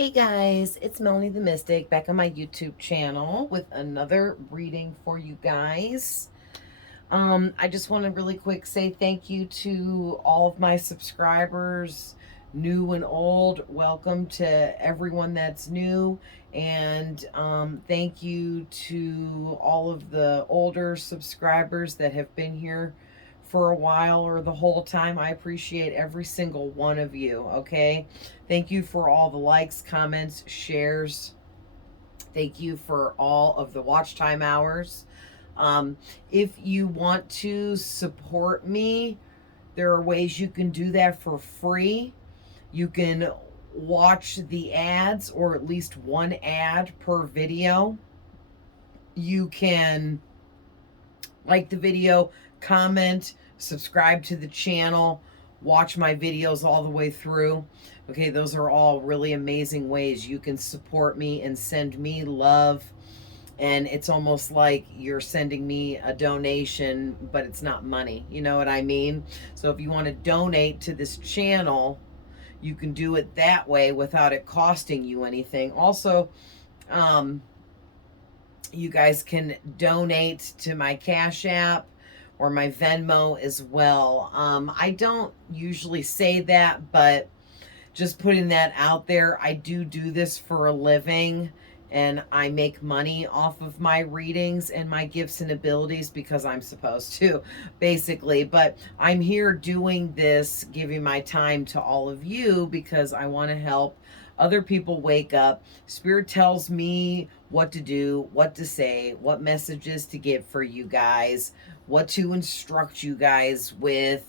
Hey guys, it's Melanie the Mystic back on my YouTube channel with another reading for you guys. I just want to really quick say thank you to all of my subscribers, new and old. Welcome to everyone that's new. And thank you to all of the older subscribers that have been here for a while or the whole time. I appreciate every single one of you, okay? Thank you for all the likes, comments, shares. Thank you for all of the watch time hours. If you want to support me, there are ways you can do that for free. You can watch the ads or at least one ad per video. You can like the video, comment, subscribe to the channel, watch my videos all the way through. Okay, those are all really amazing ways you can support me and send me love. And it's almost like you're sending me a donation, but it's not money. You know what I mean? So if you want to donate to this channel, you can do it that way without it costing you anything. Also, you guys can donate to my Cash App or my Venmo as well. I don't usually say that, but just putting that out there, I do this for a living, and I make money off of my readings and my gifts and abilities because I'm supposed to, basically. But I'm here doing this, giving my time to all of you because I want to help other people wake up. Spirit tells me what to do, what to say, what messages to give for you guys, what to instruct you guys with,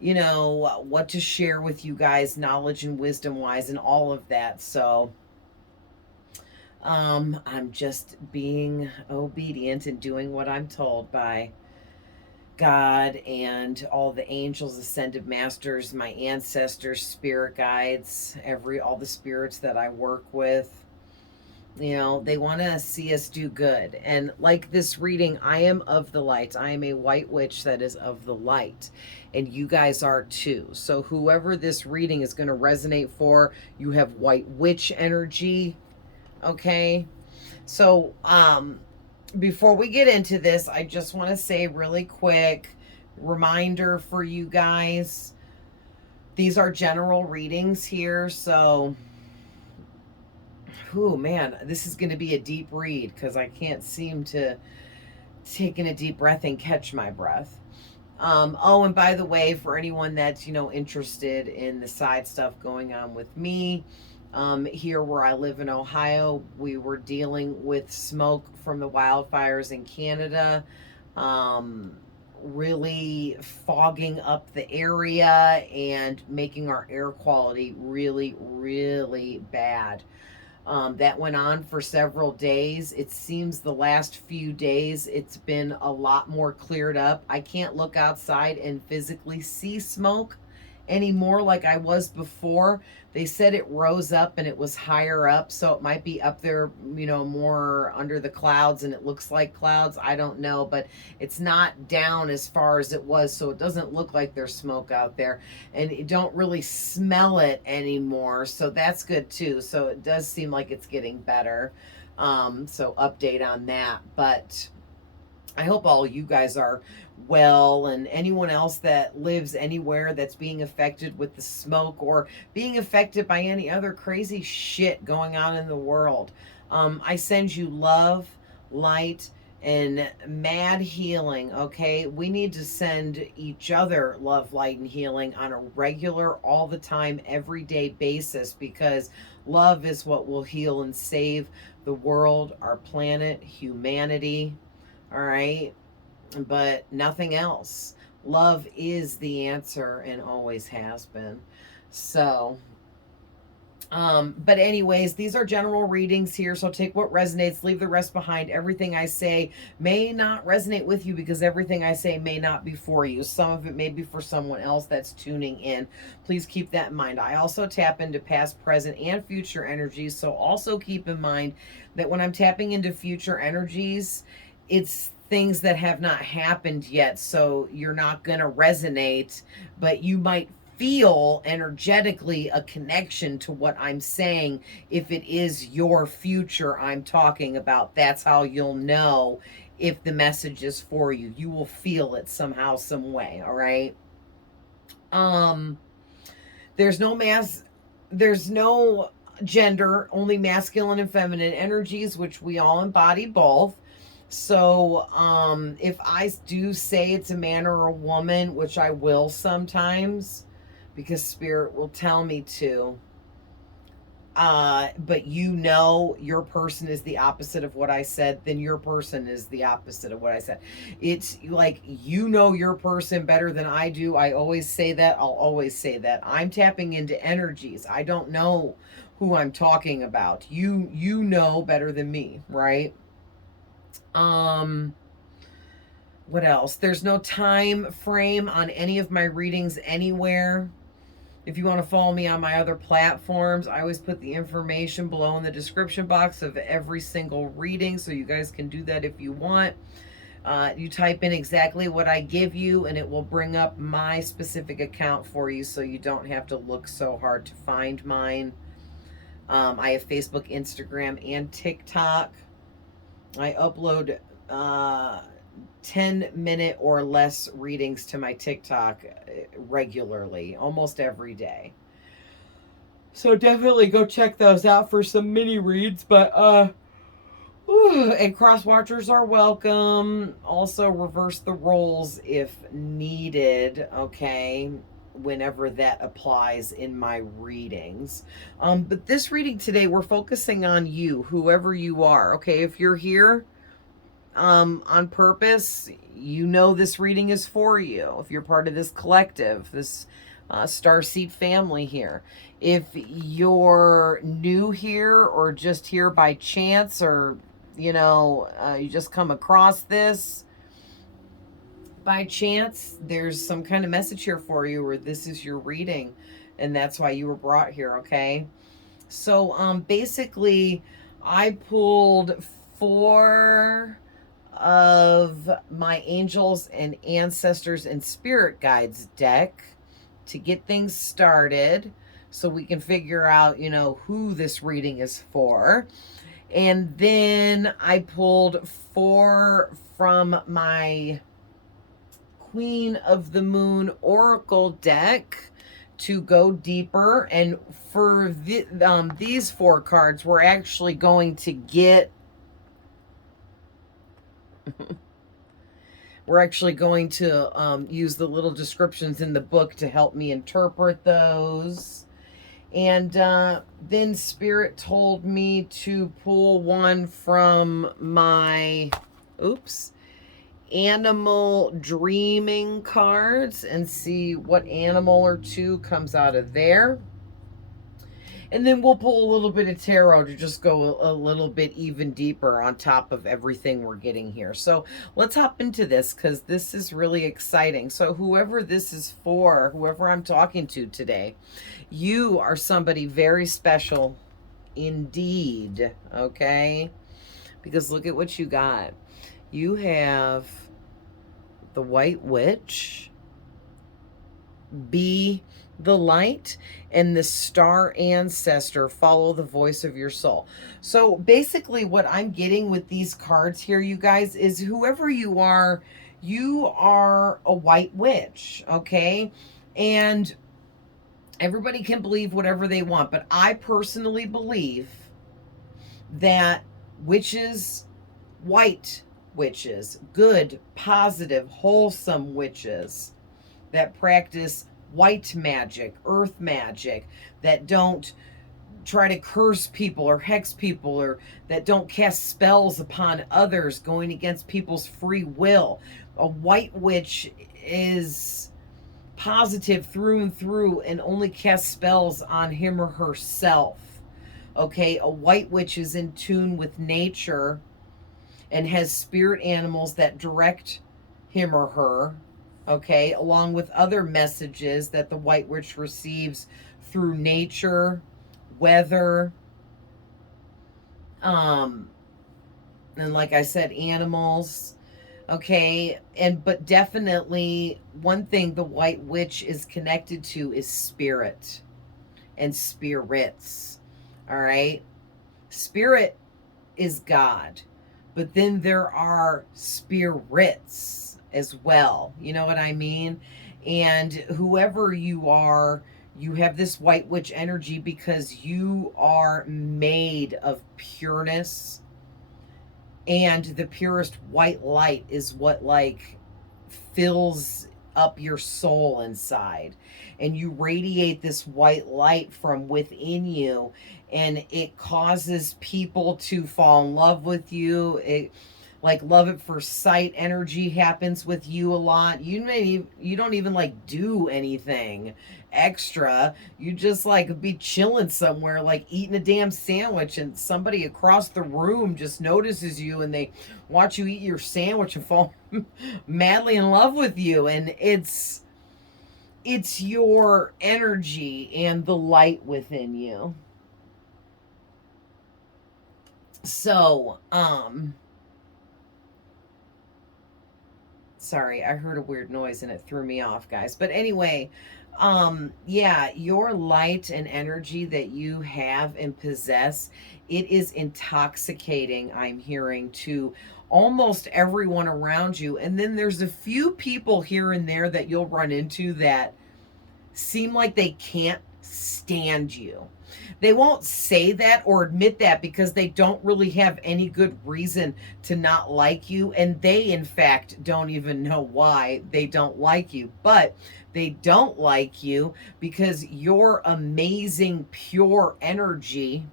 you know, what to share with you guys, knowledge and wisdom wise, and all of that. So I'm just being obedient and doing what I'm told by God and all the angels, ascended masters, my ancestors, spirit guides, all the spirits that I work with. You know, they want to see us do good. And like this reading, I am of the light. I am a white witch that is of the light. And you guys are too. So whoever this reading is going to resonate for, you have white witch energy. Okay. So, before we get into this, I just want to say really quick reminder for you guys. These are general readings here. So, oh man, this is going to be a deep read because I can't seem to take in a deep breath and catch my breath. Oh, and by the way, for anyone that's, interested in the side stuff going on with me, here where I live in Ohio, we were dealing with smoke from the wildfires in Canada, really fogging up the area and making our air quality really, really bad. That went on for several days. It seems the last few days it's been a lot more cleared up. I can't look outside and physically see smoke anymore like I was before. They said it rose up and it was higher up, so it might be up there, more under the clouds and it looks like clouds. I don't know, but it's not down as far as it was, so it doesn't look like there's smoke out there, and you don't really smell it anymore, so that's good too. So it does seem like it's getting better. So update on that. But I hope all you guys are well, and anyone else that lives anywhere that's being affected with the smoke or being affected by any other crazy shit going on in the world. I send you love, light, and mad healing, okay? We need to send each other love, light, and healing on a regular, all the time, everyday basis, because love is what will heal and save the world, our planet, humanity. All right, but nothing else. Love is the answer and always has been. So, but anyways, these are general readings here, so take what resonates, leave the rest behind. Everything I say may not resonate with you because everything I say may not be for you. Some of it may be for someone else that's tuning in. Please keep that in mind. I also tap into past, present, and future energies, so also keep in mind that when I'm tapping into future energies, it's things that have not happened yet, so you're not going to resonate, but you might feel energetically a connection to what I'm saying. If it is your future I'm talking about, that's how you'll know if the message is for you. You will feel it somehow, some way. All right. Um, there's no there's no gender, only masculine and feminine energies, which we all embody both. So, if I do say it's a man or a woman, which I will sometimes, because spirit will tell me to, but you know your person is the opposite of what I said, then your person is the opposite of what I said. It's like, you know your person better than I do. I always say that. I'll always say that. I'm tapping into energies. I don't know who I'm talking about. You know better than me, right? Um what else? There's no time frame on any of my readings anywhere. If you want to follow me on my other platforms, I always put the information below in the description box of every single reading, so you guys can do that if you want. You type in exactly what I give you, and it will bring up my specific account for you, so you don't have to look so hard to find mine. I have Facebook, Instagram, and TikTok. I upload 10-minute or less readings to my TikTok regularly, almost every day. So definitely go check those out for some mini reads. But and cross watchers are welcome. Also reverse the roles if needed, okay? Whenever that applies in my readings. But this reading today, we're focusing on you, whoever you are. Okay, if you're here on purpose, you know this reading is for you. If you're part of this collective, this Starseed family here. If you're new here or just here by chance, or you just come across this by chance, there's some kind of message here for you, or this is your reading, and that's why you were brought here, okay? So basically, I pulled 4 of my angels and ancestors and spirit guides deck to get things started, so we can figure out, who this reading is for. And then I pulled 4 from my Queen of the Moon Oracle deck to go deeper. And for these 4 cards, we're actually going to get we're actually going to use the little descriptions in the book to help me interpret those. And then Spirit told me to pull one from my, animal dreaming cards and see what animal or 2 comes out of there. And then we'll pull a little bit of tarot to just go a little bit even deeper on top of everything we're getting here. So let's hop into this, because this is really exciting. So whoever this is for, whoever I'm talking to today, you are somebody very special indeed, okay? Because look at what you got. You have the White Witch, be the light, and the star ancestor, follow the voice of your soul. So basically what I'm getting with these cards here, you guys, is whoever you are a white witch, okay? And everybody can believe whatever they want, but I personally believe that witches, white witches, good, positive, wholesome witches that practice white magic, earth magic, that don't try to curse people or hex people, or that don't cast spells upon others going against people's free will. A white witch is positive through and through and only casts spells on him or herself. Okay, a white witch is in tune with nature and has spirit animals that direct him or her, okay, along with other messages that the white witch receives through nature, weather, and like I said, animals. Okay, but definitely one thing the White Witch is connected to is spirit and spirits. All right, spirit is God, but then there are spirits as well. You know what I mean? And whoever you are, you have this White Witch energy because you are made of pureness, and the purest white light is what like fills up your soul inside, and you radiate this white light from within you, and it causes people to fall in love with you. It, like, love at first sight energy happens with you a lot. You don't even like do anything extra. You just like be chilling somewhere, like eating a damn sandwich, and somebody across the room just notices you, and they watch you eat your sandwich and fall madly in love with you. And it's your energy and the light within you. So, sorry, I heard a weird noise and it threw me off, guys. But anyway, yeah, your light and energy that you have and possess, it is intoxicating, I'm hearing, to almost everyone around you. And then there's a few people here and there that you'll run into that seem like they can't stand you. They won't say that or admit that because they don't really have any good reason to not like you. And they, in fact, don't even know why they don't like you. But they don't like you because your amazing, pure energy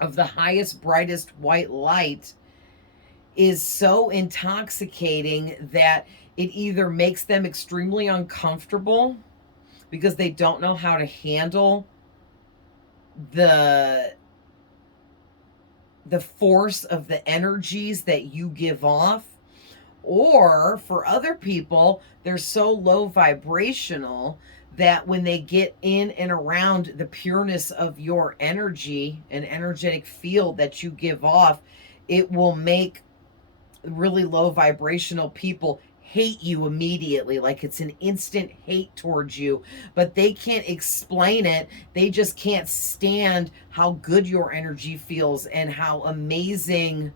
of the highest, brightest white light is so intoxicating that it either makes them extremely uncomfortable because they don't know how to handle the force of the energies that you give off, or for other people they're so low vibrational that when they get in and around the pureness of your energy and energetic field that you give off, it will make really low vibrational people hate you immediately. Like, it's an instant hate towards you, but they can't explain it. They just can't stand how good your energy feels and how amazing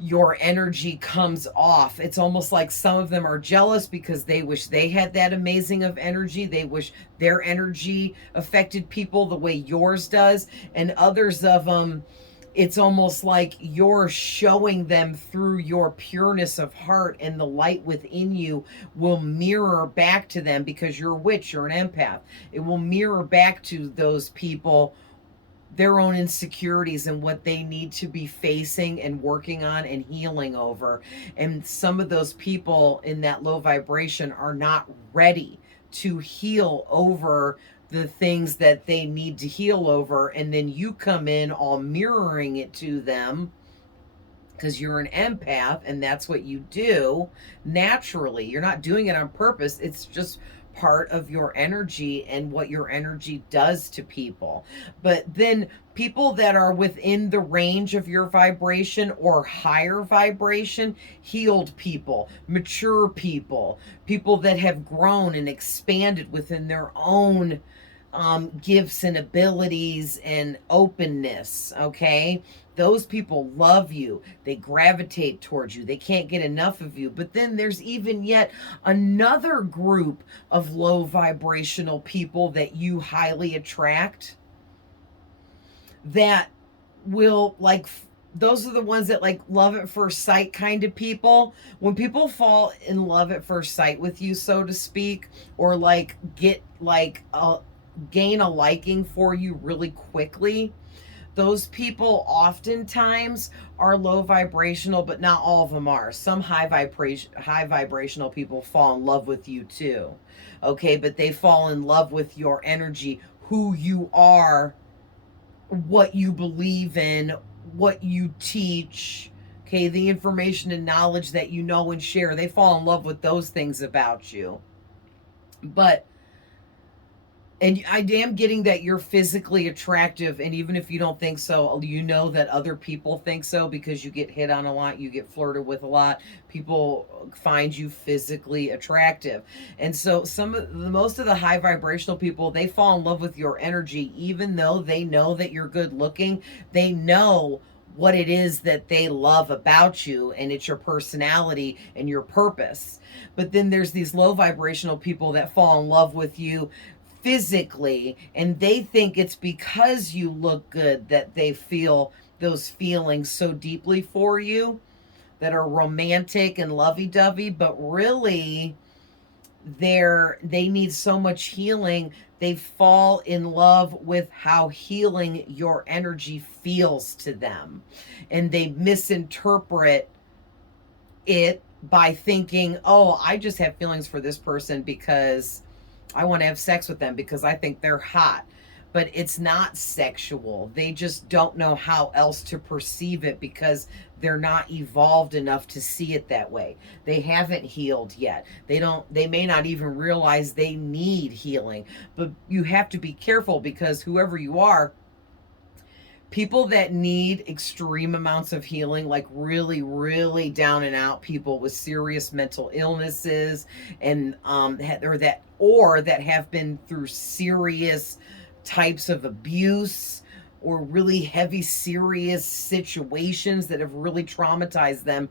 your energy comes off. It's almost like some of them are jealous because they wish they had that amazing of energy. They wish their energy affected people the way yours does. And others of them, it's almost like you're showing them through your pureness of heart, and the light within you will mirror back to them because you're a witch, you're an empath. It will mirror back to those people their own insecurities and what they need to be facing and working on and healing over. And some of those people in that low vibration are not ready to heal over the things that they need to heal over. And then you come in all mirroring it to them because you're an empath and that's what you do naturally. You're not doing it on purpose. It's just part of your energy and what your energy does to people. But then people that are within the range of your vibration or higher vibration, healed people, mature people, people that have grown and expanded within their own gifts and abilities and openness, okay? Those people love you. They gravitate towards you. They can't get enough of you. But then there's even yet another group of low vibrational people that you highly attract that will like those are the ones that like love at first sight kind of people. When people fall in love at first sight with you, so to speak, or like get like gain a liking for you really quickly, those people oftentimes are low vibrational, but not all of them are. Some high vibrational people fall in love with you too. Okay, but they fall in love with your energy, who you are, what you believe in, what you teach, okay, the information and knowledge that you know and share. They fall in love with those things about you. But And I am getting that you're physically attractive, and even if you don't think so, you know that other people think so because you get hit on a lot, you get flirted with a lot. People find you physically attractive. And so most of the high vibrational people, they fall in love with your energy even though they know that you're good looking. They know what it is that they love about you, and it's your personality and your purpose. But then there's these low vibrational people that fall in love with you physically, and they think it's because you look good that they feel those feelings so deeply for you, that are romantic and lovey-dovey, but really they need so much healing. They fall in love with how healing your energy feels to them, and they misinterpret it by thinking, oh, I just have feelings for this person because I want to have sex with them because I think they're hot. But it's not sexual. They just don't know how else to perceive it because they're not evolved enough to see it that way. They haven't healed yet. They may not even realize they need healing. But you have to be careful because whoever you are, people that need extreme amounts of healing, like really, really down and out people with serious mental illnesses, and or that have been through serious types of abuse or really heavy, serious situations that have really traumatized them.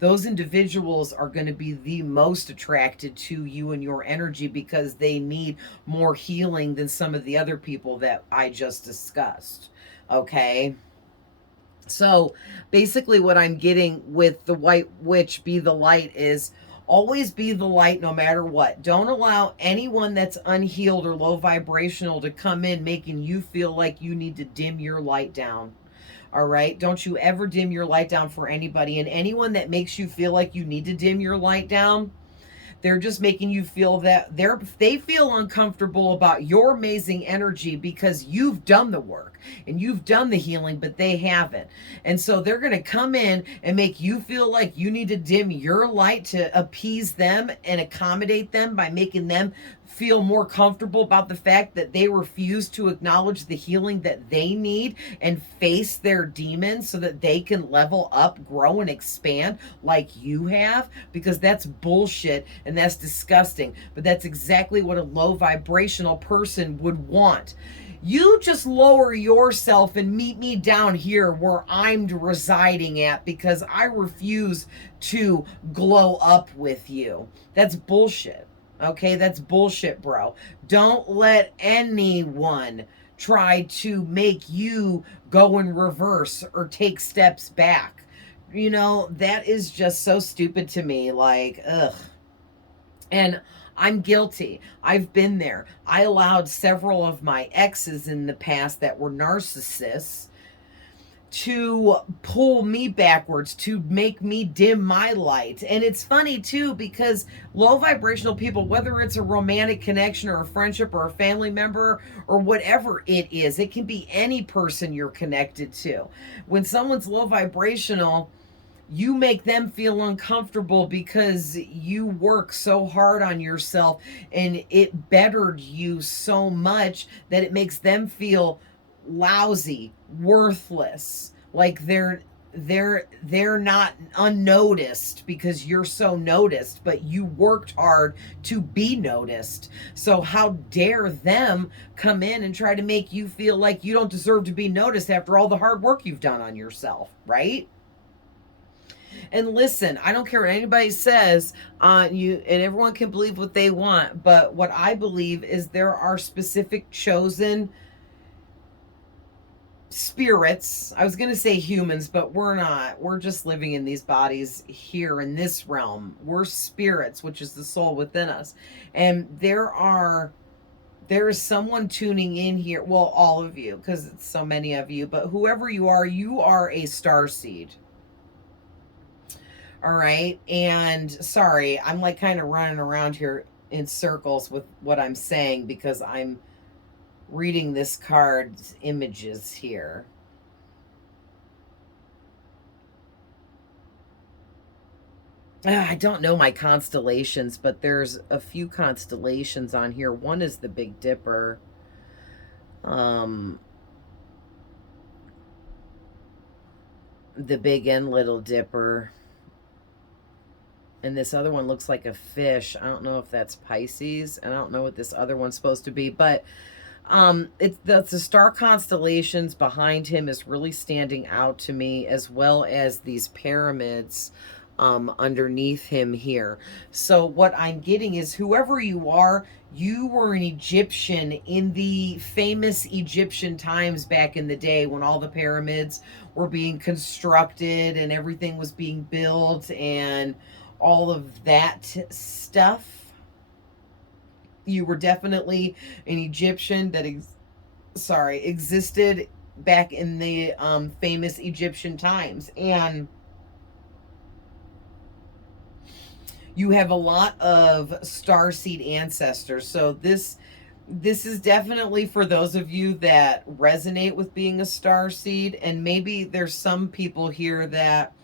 Those individuals are going to be the most attracted to you and your energy because they need more healing than some of the other people that I just discussed. Okay. So basically, what I'm getting with the white witch be the light is always be the light no matter what. Don't allow anyone that's unhealed or low vibrational to come in making you feel like you need to dim your light down. All right. Don't you ever dim your light down for anybody. And anyone that makes you feel like you need to dim your light down, they're just making you feel that they feel uncomfortable about your amazing energy because you've done the work and you've done the healing, but they haven't. And so they're going to come in and make you feel like you need to dim your light to appease them and accommodate them by making them feel more comfortable about the fact that they refuse to acknowledge the healing that they need and face their demons so that they can level up, grow, and expand like you have, because that's bullshit and that's disgusting. But that's exactly what a low vibrational person would want. You just lower yourself and meet me down here where I'm residing at because I refuse to glow up with you. That's bullshit. Okay, that's bullshit, bro. Don't let anyone try to make you go in reverse or take steps back. You know, that is just so stupid to me. Like, ugh. And I'm guilty. I've been there. I allowed several of my exes in the past that were narcissists to pull me backwards, to make me dim my light. And it's funny too, because low vibrational people, whether it's a romantic connection or a friendship or a family member or whatever it is, it can be any person you're connected to. When someone's low vibrational, you make them feel uncomfortable because you work so hard on yourself and it bettered you so much that it makes them feel lousy, worthless, like they're not unnoticed because you're so noticed, but you worked hard to be noticed. So how dare them come in and try to make you feel like you don't deserve to be noticed after all the hard work you've done on yourself, right? And listen, I don't care what anybody says, you and everyone can believe what they want, but what I believe is there are specific chosen spirits. I was going to say humans, but we're not. We're just living in these bodies here in this realm. We're spirits, which is the soul within us. And there is someone tuning in here. Well, all of you, because it's so many of you, but whoever you are a starseed. All right. And sorry, I'm like kind of running around here in circles with what I'm saying because I'm reading this card's images here. I don't know my constellations, but there's a few constellations on here. One is the Big Dipper. Um, the Big and Little Dipper. And this other one looks like a fish. I don't know if that's Pisces. And I don't know what this other one's supposed to be. But it's the star constellations behind him is really standing out to me, as well as these pyramids underneath him here. So what I'm getting is, whoever you are, you were an Egyptian in the famous Egyptian times back in the day when all the pyramids were being constructed and everything was being built and all of that stuff. You were definitely an Egyptian that existed back in the famous Egyptian times. And you have a lot of starseed ancestors. So this is definitely for those of you that resonate with being a starseed. And maybe there's some people here that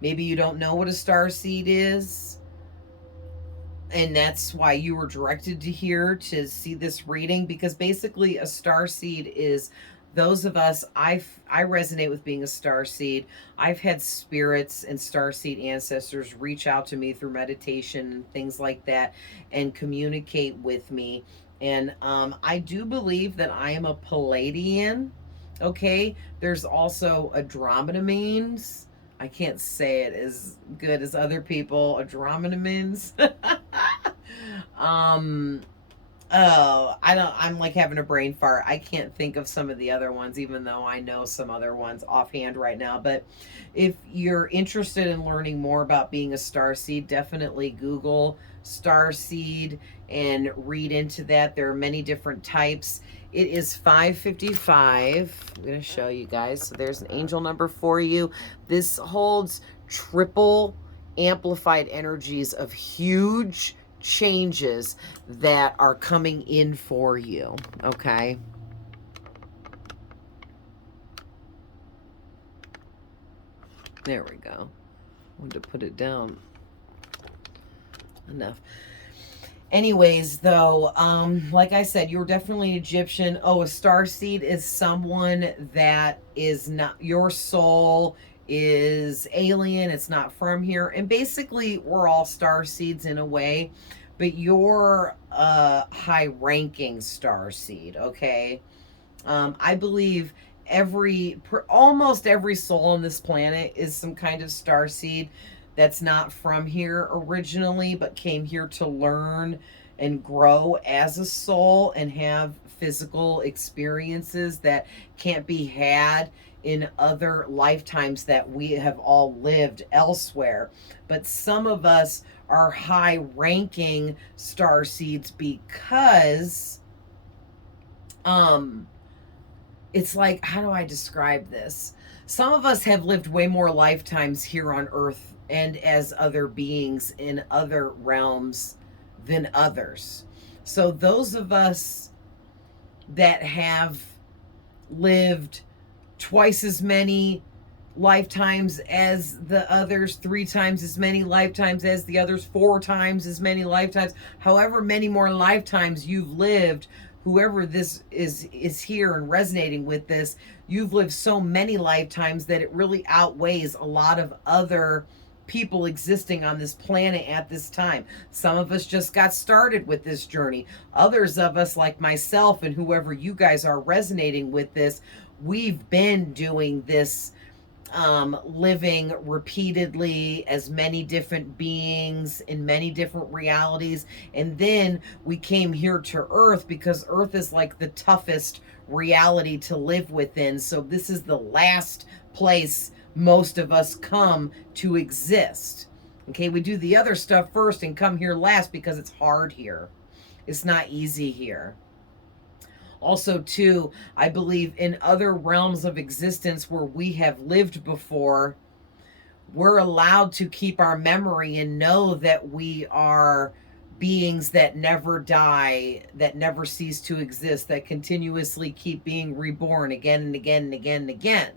maybe you don't know what a starseed is, and that's why you were directed to here to see this reading, because basically a starseed is those of us. I resonate with being a starseed. I've had spirits and starseed ancestors reach out to me through meditation and things like that and communicate with me. And I do believe that I am a Palladian. Okay, there's also Andromedamines. I can't say it as good as other people. Andromedamines. um oh, I don't, I'm like having a brain fart. I can't think of some of the other ones, even though I know some other ones offhand right now. But if you're interested in learning more about being a starseed, definitely Google starseed and read into that. There are many different types. It is 5:55. I'm going to show you guys. So there's an angel number for you. This holds triple amplified energies of huge changes that are coming in for you. Okay. There we go. I wanted to put it down enough. Anyways, though, like I said, you're definitely Egyptian. Oh, a starseed is someone that is not, your soul is alien. It's not from here. And basically, we're all starseeds in a way, but you're a high-ranking starseed, okay? I believe almost every soul on this planet is some kind of starseed that's not from here originally, but came here to learn and grow as a soul and have physical experiences that can't be had in other lifetimes that we have all lived elsewhere. But some of us are high ranking star seeds because it's like, how do I describe this? Some of us have lived way more lifetimes here on Earth and as other beings in other realms than others. So those of us that have lived twice as many lifetimes as the others, 3 times as many lifetimes as the others, 4 times as many lifetimes, however many more lifetimes you've lived, whoever this is here and resonating with this, you've lived so many lifetimes that it really outweighs a lot of other people existing on this planet at this time. Some of us just got started with this journey. Others of us, like myself and whoever you guys are resonating with this, we've been doing this, living repeatedly as many different beings in many different realities. And then we came here to Earth because Earth is like the toughest reality to live within. So this is the last place most of us come to exist. Okay, we do the other stuff first and come here last because it's hard here. It's not easy here. Also, too, I believe in other realms of existence where we have lived before, we're allowed to keep our memory and know that we are beings that never die, that never cease to exist, that continuously keep being reborn again and again and again and again.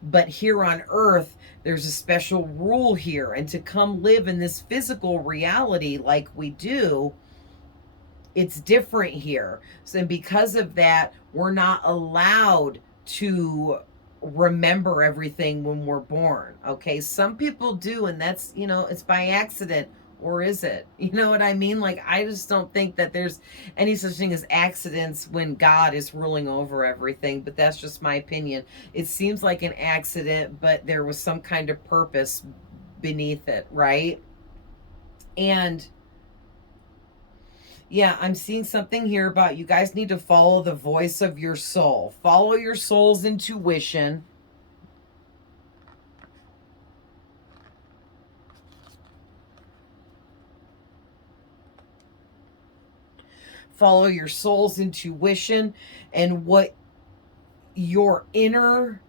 But here on Earth, there's a special rule here. And to come live in this physical reality like we do, It's different here. So, and because of that, we're not allowed to remember everything when we're born. Okay. Some people do, and that's, it's by accident. Or is it? You know what I mean? Like, I just don't think that there's any such thing as accidents when God is ruling over everything, but that's just my opinion. It seems like an accident, but there was some kind of purpose beneath it, right? And yeah, I'm seeing something here about you guys need to follow the voice of your soul. Follow your soul's intuition. Follow your soul's intuition and what your inner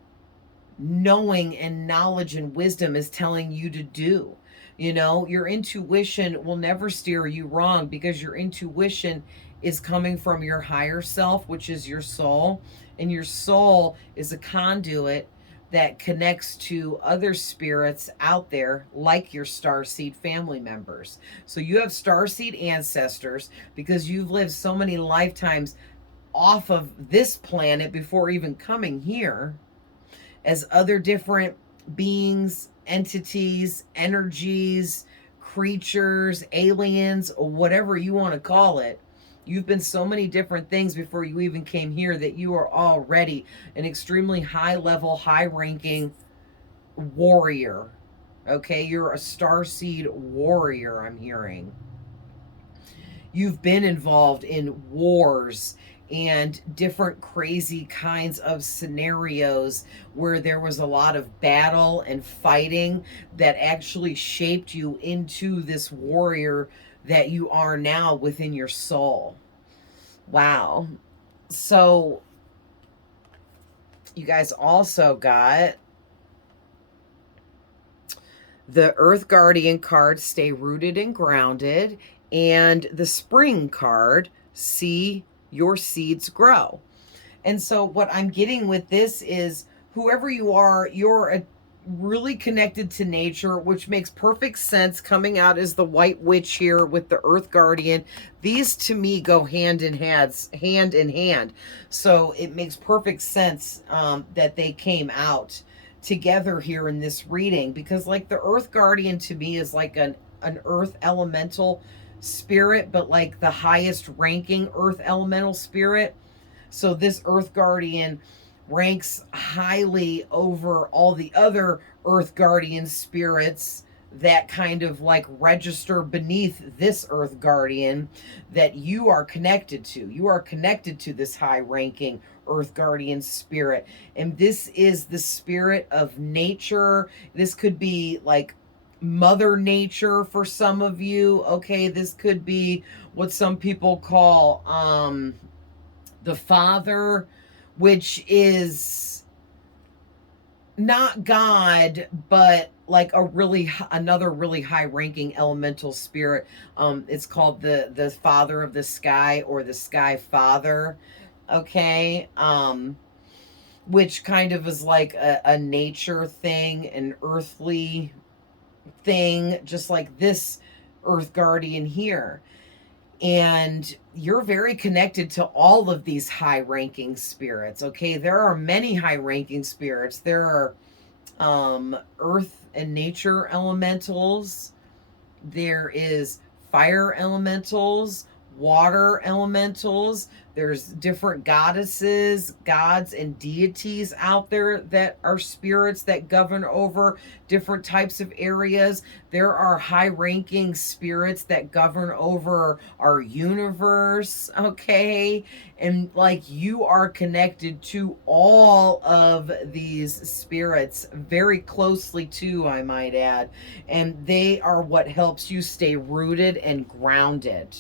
knowing and knowledge and wisdom is telling you to do. Your intuition will never steer you wrong because your intuition is coming from your higher self, which is your soul. And your soul is a conduit that connects to other spirits out there, like your Starseed family members. So you have Starseed ancestors because you've lived so many lifetimes off of this planet before even coming here as other different beings, entities, energies, creatures, aliens, or whatever you want to call it. You've been so many different things before you even came here that you are already an extremely high level, high ranking warrior. Okay, you're a starseed warrior, I'm hearing. You've been involved in wars and different crazy kinds of scenarios where there was a lot of battle and fighting that actually shaped you into this warrior that you are now within your soul. Wow. So, you guys also got the Earth Guardian card, stay rooted and grounded, and the Spring card, see your seeds grow. And so what I'm getting with this is whoever you are, you're really connected to nature, which makes perfect sense coming out as the White Witch here with the Earth Guardian. These to me go hand in hand. So it makes perfect sense that they came out together here in this reading, because like the Earth Guardian to me is like an earth elemental spirit, but like the highest ranking earth elemental spirit. So this Earth Guardian ranks highly over all the other Earth Guardian spirits that kind of like register beneath this Earth Guardian that you are connected to. You are connected to this high ranking Earth Guardian spirit. And this is the spirit of nature. This could be like Mother Nature for some of you. Okay, this could be what some people call the Father, which is not God, but like another really high ranking elemental spirit. It's called the Father of the Sky, or the Sky Father. Okay. Which kind of is like a nature thing, an earthly thing, just like this Earth Guardian here. And you're very connected to all of these high ranking spirits. Okay, there are many high ranking spirits. There are earth and nature elementals, there is fire elementals, water elementals. There's different goddesses, gods, and deities out there that are spirits that govern over different types of areas. There are high-ranking spirits that govern over our universe, okay? And like you are connected to all of these spirits very closely too, I might add. And they are what helps you stay rooted and grounded.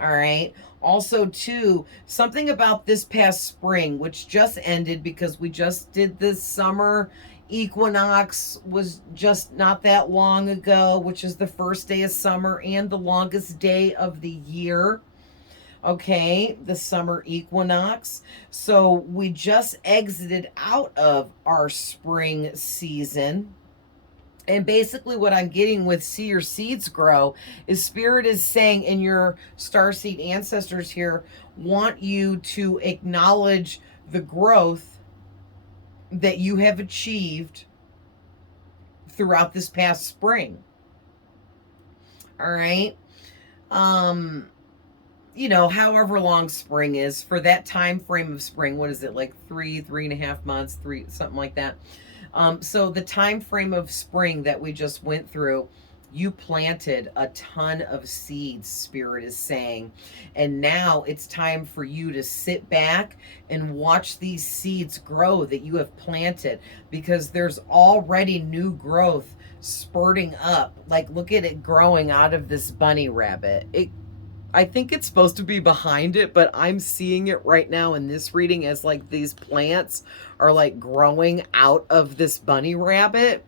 All right. Also, too, something about this past spring, which just ended because we just did this summer equinox, was just not that long ago, which is the first day of summer and the longest day of the year. Okay, the summer equinox. So we just exited out of our spring season. And basically what I'm getting with see your seeds grow is Spirit is saying, and your starseed ancestors here want you to acknowledge the growth that you have achieved throughout this past spring. All right. Um, however long spring is, for that time frame of spring, what is it, like 3.5 months, something like that. So the time frame of spring that we just went through, you planted a ton of seeds, Spirit is saying. And now it's time for you to sit back and watch these seeds grow that you have planted, because there's already new growth spurting up. Like, look at it growing out of this bunny rabbit. I think it's supposed to be behind it, but I'm seeing it right now in this reading as like these plants are like growing out of this bunny rabbit,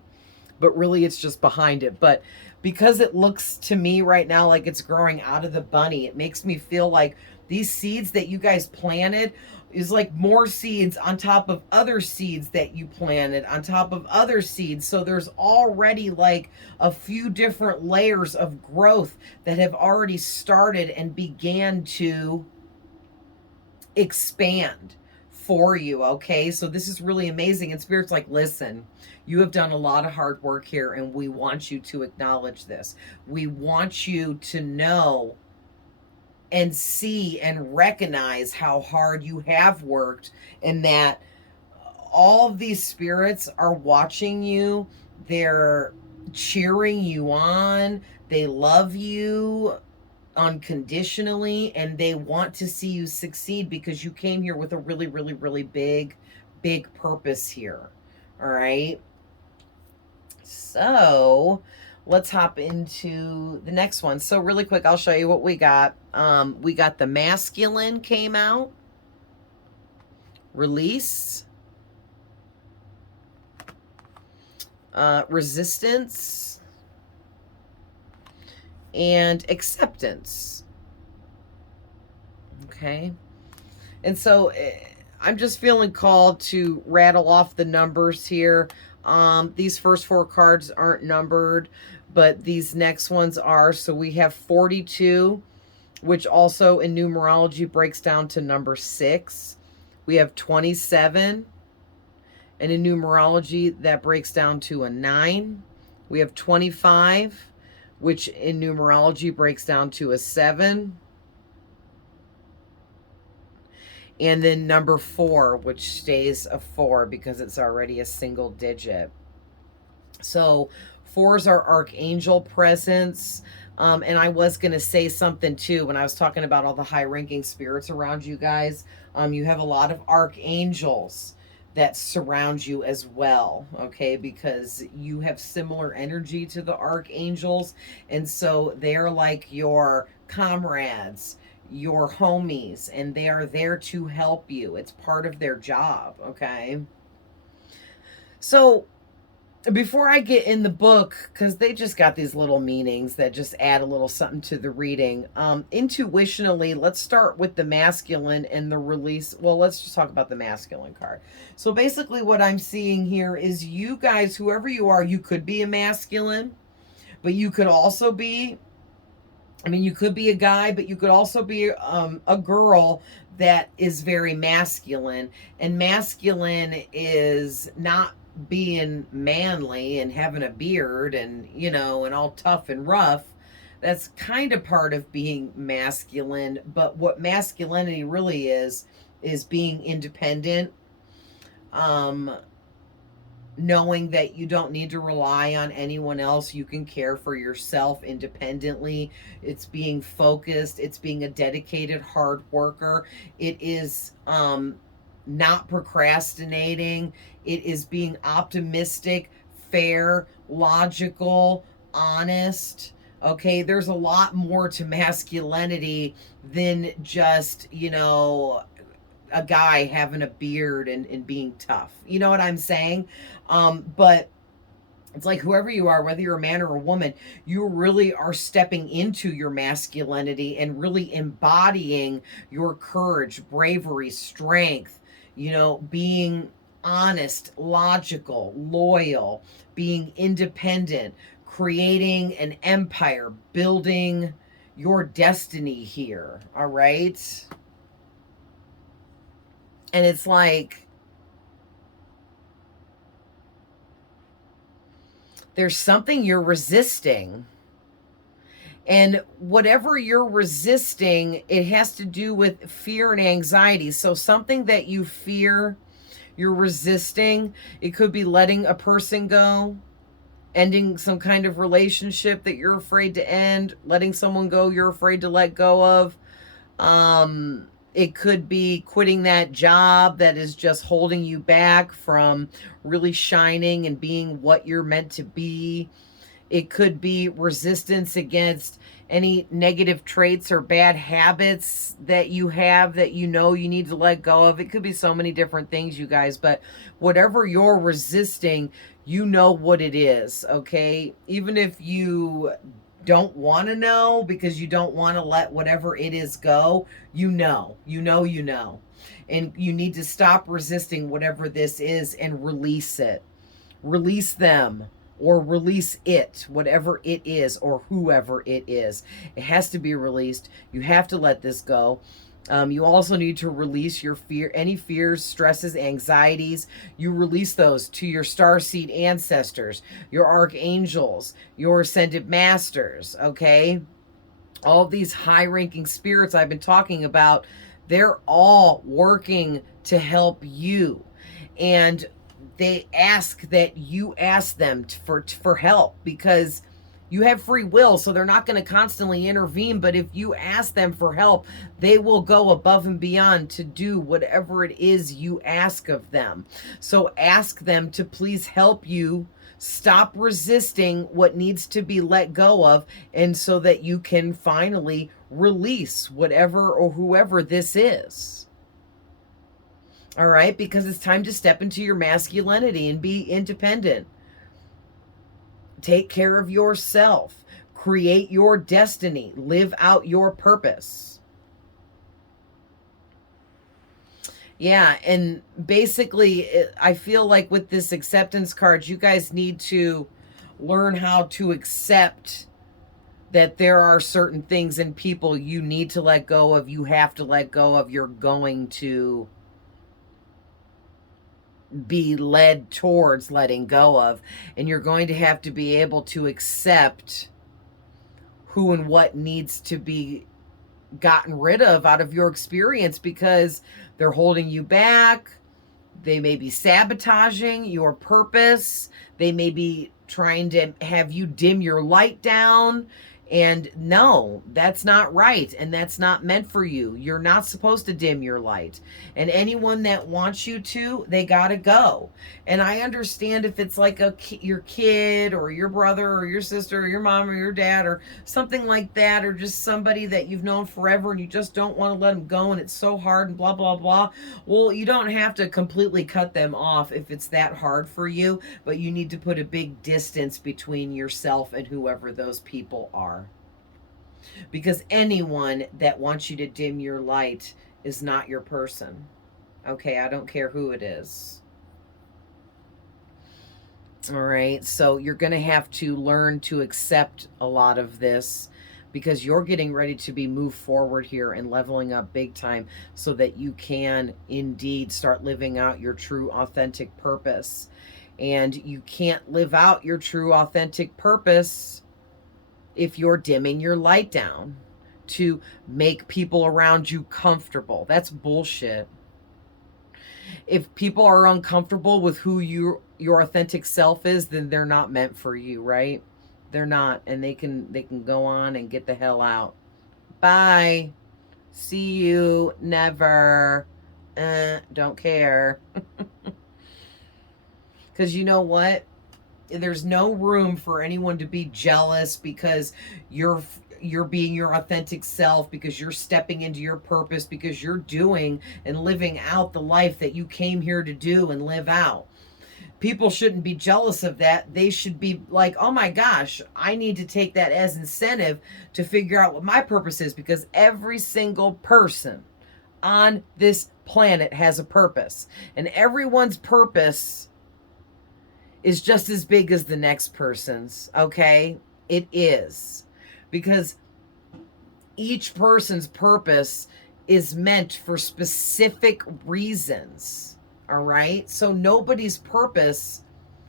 but really it's just behind it. But because it looks to me right now like it's growing out of the bunny, it makes me feel like these seeds that you guys planted is like more seeds on top of other seeds that you planted on top of other seeds. So there's already like a few different layers of growth that have already started and began to expand for you. Okay, so this is really amazing. And Spirit's like, listen, you have done a lot of hard work here, and we want you to acknowledge this. We want you to know and see and recognize how hard you have worked, and that all of these spirits are watching you. They're cheering you on. They love you unconditionally, and they want to see you succeed because you came here with a really, really, really big purpose here. All right. So let's hop into the next one. So really quick, I'll show you what we got. We got the masculine came out, release, resistance, and acceptance. Okay. And so I'm just feeling called to rattle off the numbers here. These first 4 cards aren't numbered, but these next ones are. So we have 42, which also in numerology breaks down to number 6. We have 27, and in numerology that breaks down to a 9. We have 25, which in numerology breaks down to a 7. And then number 4, which stays a 4 because it's already a single digit. So 4s are archangel presence. And I was going to say something too when I was talking about all the high-ranking spirits around you guys. You have a lot of archangels that surround you as well, okay? Because you have similar energy to the archangels. And so they're like your comrades, your homies, and they are there to help you. It's part of their job, okay? So before I get in the book, because they just got these little meanings that just add a little something to the reading, intuitionally, let's start with the masculine and the release. Well, let's just talk about the masculine card. So basically what I'm seeing here is you guys, whoever you are, you could be a masculine, but you could also be, you could be a guy, but you could also be a girl that is very masculine. And masculine is not being manly and having a beard and, and all tough and rough. That's kind of part of being masculine. But what masculinity really is being independent, knowing that you don't need to rely on anyone else. You can care for yourself independently. It's being focused. It's being a dedicated hard worker. It is not procrastinating. It is being optimistic, fair, logical, honest. Okay, there's a lot more to masculinity than just, a guy having a beard and being tough. You know what I'm saying? But it's like whoever you are, whether you're a man or a woman, you really are stepping into your masculinity and really embodying your courage, bravery, strength, being honest, logical, loyal, being independent, creating an empire, building your destiny here, all right? And it's like there's something you're resisting. And whatever you're resisting, it has to do with fear and anxiety. So something that you fear, you're resisting, it could be letting a person go, ending some kind of relationship that you're afraid to end, letting someone go you're afraid to let go of. It could be quitting that job that is just holding you back from really shining and being what you're meant to be. It could be resistance against any negative traits or bad habits that you have that you know you need to let go of. It could be so many different things, you guys, but whatever you're resisting, you know what it is, okay? Even if you don't want to know because you don't want to let whatever it is go, you know. And you need to stop resisting whatever this is and release it. Release them or release it, whatever it is or whoever it is. It has to be released. You have to let this go. You also need to release your fear, any fears, stresses, anxieties. You release those to your starseed ancestors, your archangels, your ascended masters, okay? All these high-ranking spirits I've been talking about, they're all working to help you. And they ask that you ask them for help because you have free will, so they're not going to constantly intervene. But if you ask them for help, they will go above and beyond to do whatever it is you ask of them. So ask them to please help you stop resisting what needs to be let go of, and so that you can finally release whatever or whoever this is. All right, because it's time to step into your masculinity and be independent. Take care of yourself. Create your destiny. Live out your purpose. Yeah, and basically, I feel like with this acceptance card, you guys need to learn how to accept that there are certain things and people you need to let go of, you have to let go of, you're going to be led towards letting go of, and you're going to have to be able to accept who and what needs to be gotten rid of out of your experience because they're holding you back. They may be sabotaging your purpose. They may be trying to have you dim your light down. And no, that's not right. And that's not meant for you. You're not supposed to dim your light. And anyone that wants you to, they got to go. And I understand if it's like your kid or your brother or your sister or your mom or your dad or something like that, or just somebody that you've known forever and you just don't want to let them go and it's so hard and blah, blah, blah. Well, you don't have to completely cut them off if it's that hard for you, but you need to put a big distance between yourself and whoever those people are. Because anyone that wants you to dim your light is not your person. Okay, I don't care who it is. All right, so you're going to have to learn to accept a lot of this because you're getting ready to be moved forward here and leveling up big time so that you can indeed start living out your true authentic purpose. And you can't live out your true authentic purpose if you're dimming your light down to make people around you comfortable. That's bullshit. If people are uncomfortable with who your authentic self is, then they're not meant for you, right? They're not, and they can go on and get the hell out. Bye. See you. Never. Don't care. Because you know what? There's no room for anyone to be jealous because you're being your authentic self, because you're stepping into your purpose, because you're doing and living out the life that you came here to do and live out. People shouldn't be jealous of that. They should be like, oh my gosh, I need to take that as incentive to figure out what my purpose is, because every single person on this planet has a purpose, and everyone's purpose is just as big as the next person's, okay? It is. Because each person's purpose is meant for specific reasons, all right? So nobody's purpose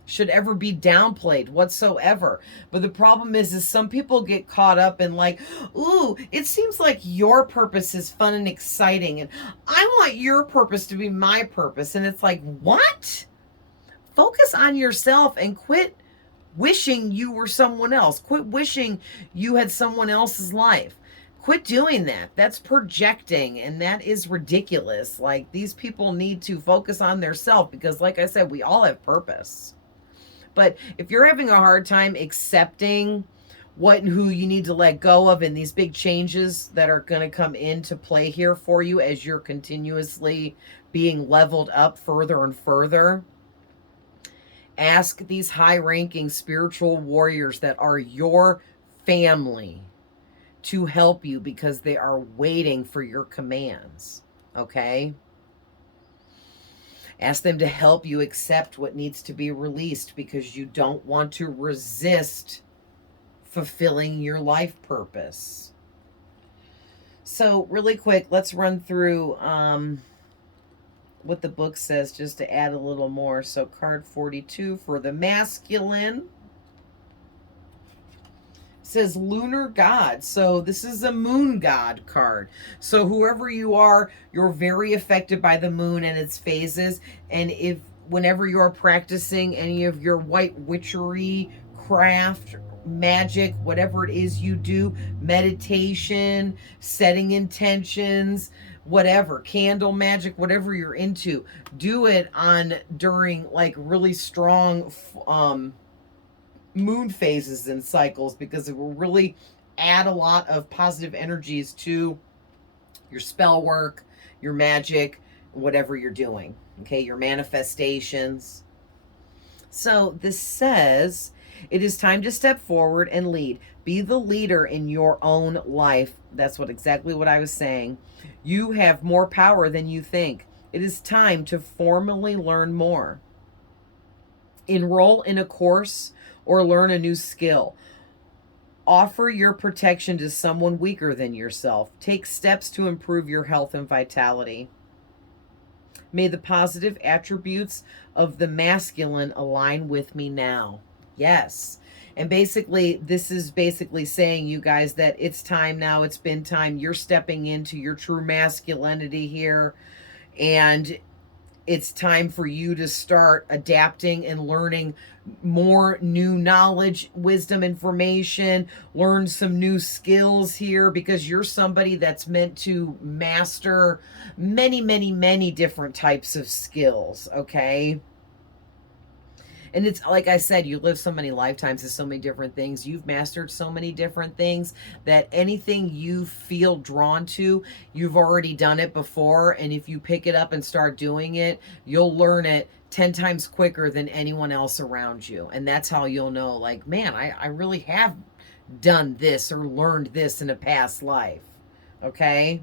should ever be downplayed whatsoever. But the problem is some people get caught up in like, ooh, it seems like your purpose is fun and exciting, and I want your purpose to be my purpose. And it's like, what? Focus on yourself and quit wishing you were someone else. Quit wishing you had someone else's life. Quit doing that. That's projecting, and that is ridiculous. Like, these people need to focus on their self, because like I said, we all have purpose. But if you're having a hard time accepting what and who you need to let go of, and these big changes that are going to come into play here for you as you're continuously being leveled up further and further, ask these high-ranking spiritual warriors that are your family to help you, because they are waiting for your commands, okay? Ask them to help you accept what needs to be released, because you don't want to resist fulfilling your life purpose. So really quick, let's run through what the book says, just to add a little more. So card 42 for the masculine says lunar god. So this is a moon god card. So whoever you are, you're very affected by the moon and its phases. And if whenever you're practicing any of your white witchery, craft, magic, whatever it is you do, meditation, setting intentions, whatever, candle magic, whatever you're into, do it on during like really strong moon phases and cycles, because it will really add a lot of positive energies to your spell work, your magic, whatever you're doing, okay, your manifestations. So this says, it is time to step forward and lead. Be the leader in your own life. That's exactly what I was saying. You have more power than you think. It is time to formally learn more. Enroll in a course or learn a new skill. Offer your protection to someone weaker than yourself. Take steps to improve your health and vitality. May the positive attributes of the masculine align with me now. Yes. And basically, this is basically saying, you guys, that it's time now. It's been time. You're stepping into your true masculinity here. And it's time for you to start adapting and learning more new knowledge, wisdom, information, learn some new skills here, because you're somebody that's meant to master many, many, many different types of skills, okay? And it's like I said, you live so many lifetimes and so many different things. You've mastered so many different things that anything you feel drawn to, you've already done it before. And if you pick it up and start doing it, you'll learn it 10 times quicker than anyone else around you. And that's how you'll know, like, man, I really have done this or learned this in a past life. Okay?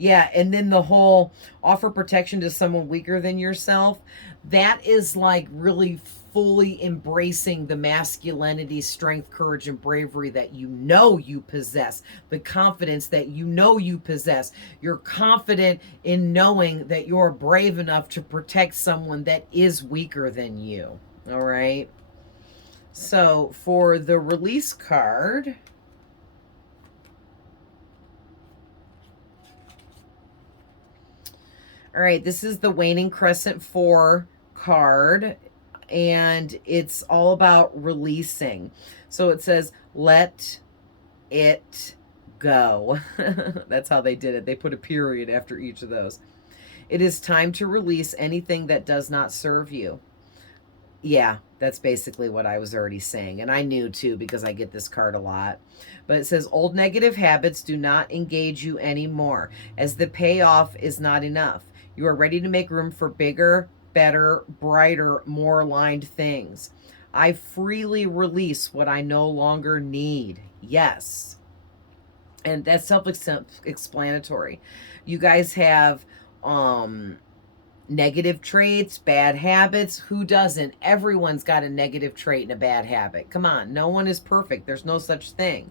Yeah, and then the whole offer protection to someone weaker than yourself, that is like really fully embracing the masculinity, strength, courage, and bravery that you know you possess, the confidence that you know you possess. You're confident in knowing that you're brave enough to protect someone that is weaker than you, all right? So for the release card, all right, this is the Waning Crescent 4 card, and it's all about releasing. So it says, let it go. That's how they did it. They put a period after each of those. It is time to release anything that does not serve you. Yeah, that's basically what I was already saying. And I knew too, because I get this card a lot. But it says, old negative habits do not engage you anymore, as the payoff is not enough. You are ready to make room for bigger, better, brighter, more aligned things. I freely release what I no longer need. Yes. And that's self-explanatory. You guys have negative traits, bad habits. Who doesn't? Everyone's got a negative trait and a bad habit. Come on, no one is perfect. There's no such thing.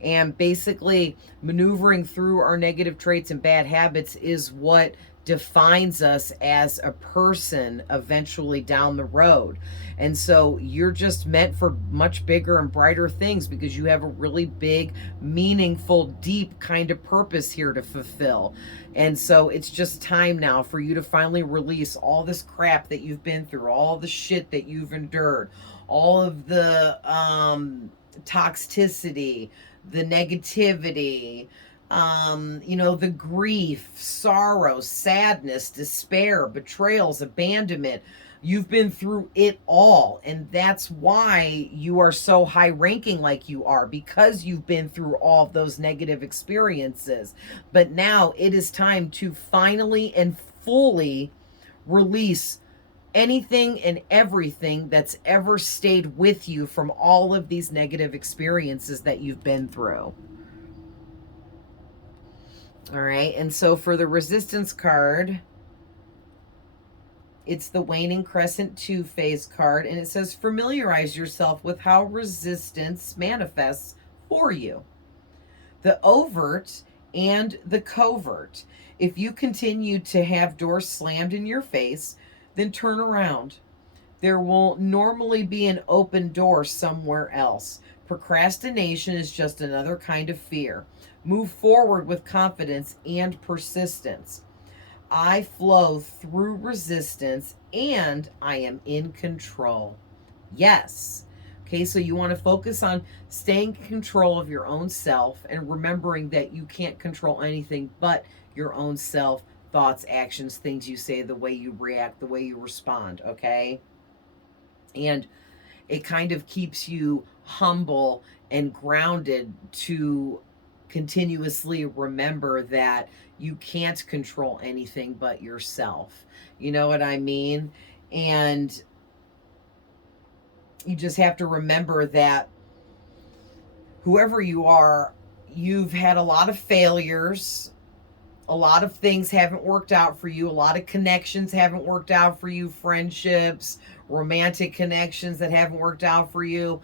And basically, maneuvering through our negative traits and bad habits is what defines us as a person eventually down the road. And so you're just meant for much bigger and brighter things because you have a really big, meaningful, deep kind of purpose here to fulfill. And so it's just time now for you to finally release all this crap that you've been through, all the shit that you've endured, all of the toxicity, the negativity, the grief, sorrow, sadness, despair, betrayals, abandonment. You've been through it all. And that's why you are so high ranking like you are, because you've been through all of those negative experiences. But now it is time to finally and fully release anything and everything that's ever stayed with you from all of these negative experiences that you've been through. All right. And so for the resistance card, it's the waning crescent 2 phase card. And it says, familiarize yourself with how resistance manifests for you. The overt and the covert. If you continue to have doors slammed in your face, then turn around. There will normally be an open door somewhere else. Procrastination is just another kind of fear. Move forward with confidence and persistence. I flow through resistance and I am in control. Yes. Okay, so you want to focus on staying in control of your own self and remembering that you can't control anything but your own self, thoughts, actions, things you say, the way you react, the way you respond, okay? And it kind of keeps you humble and grounded to continuously remember that you can't control anything but yourself. You know what I mean? And you just have to remember that whoever you are, you've had a lot of failures. A lot of things haven't worked out for you. A lot of connections haven't worked out for you. Friendships, romantic connections that haven't worked out for you.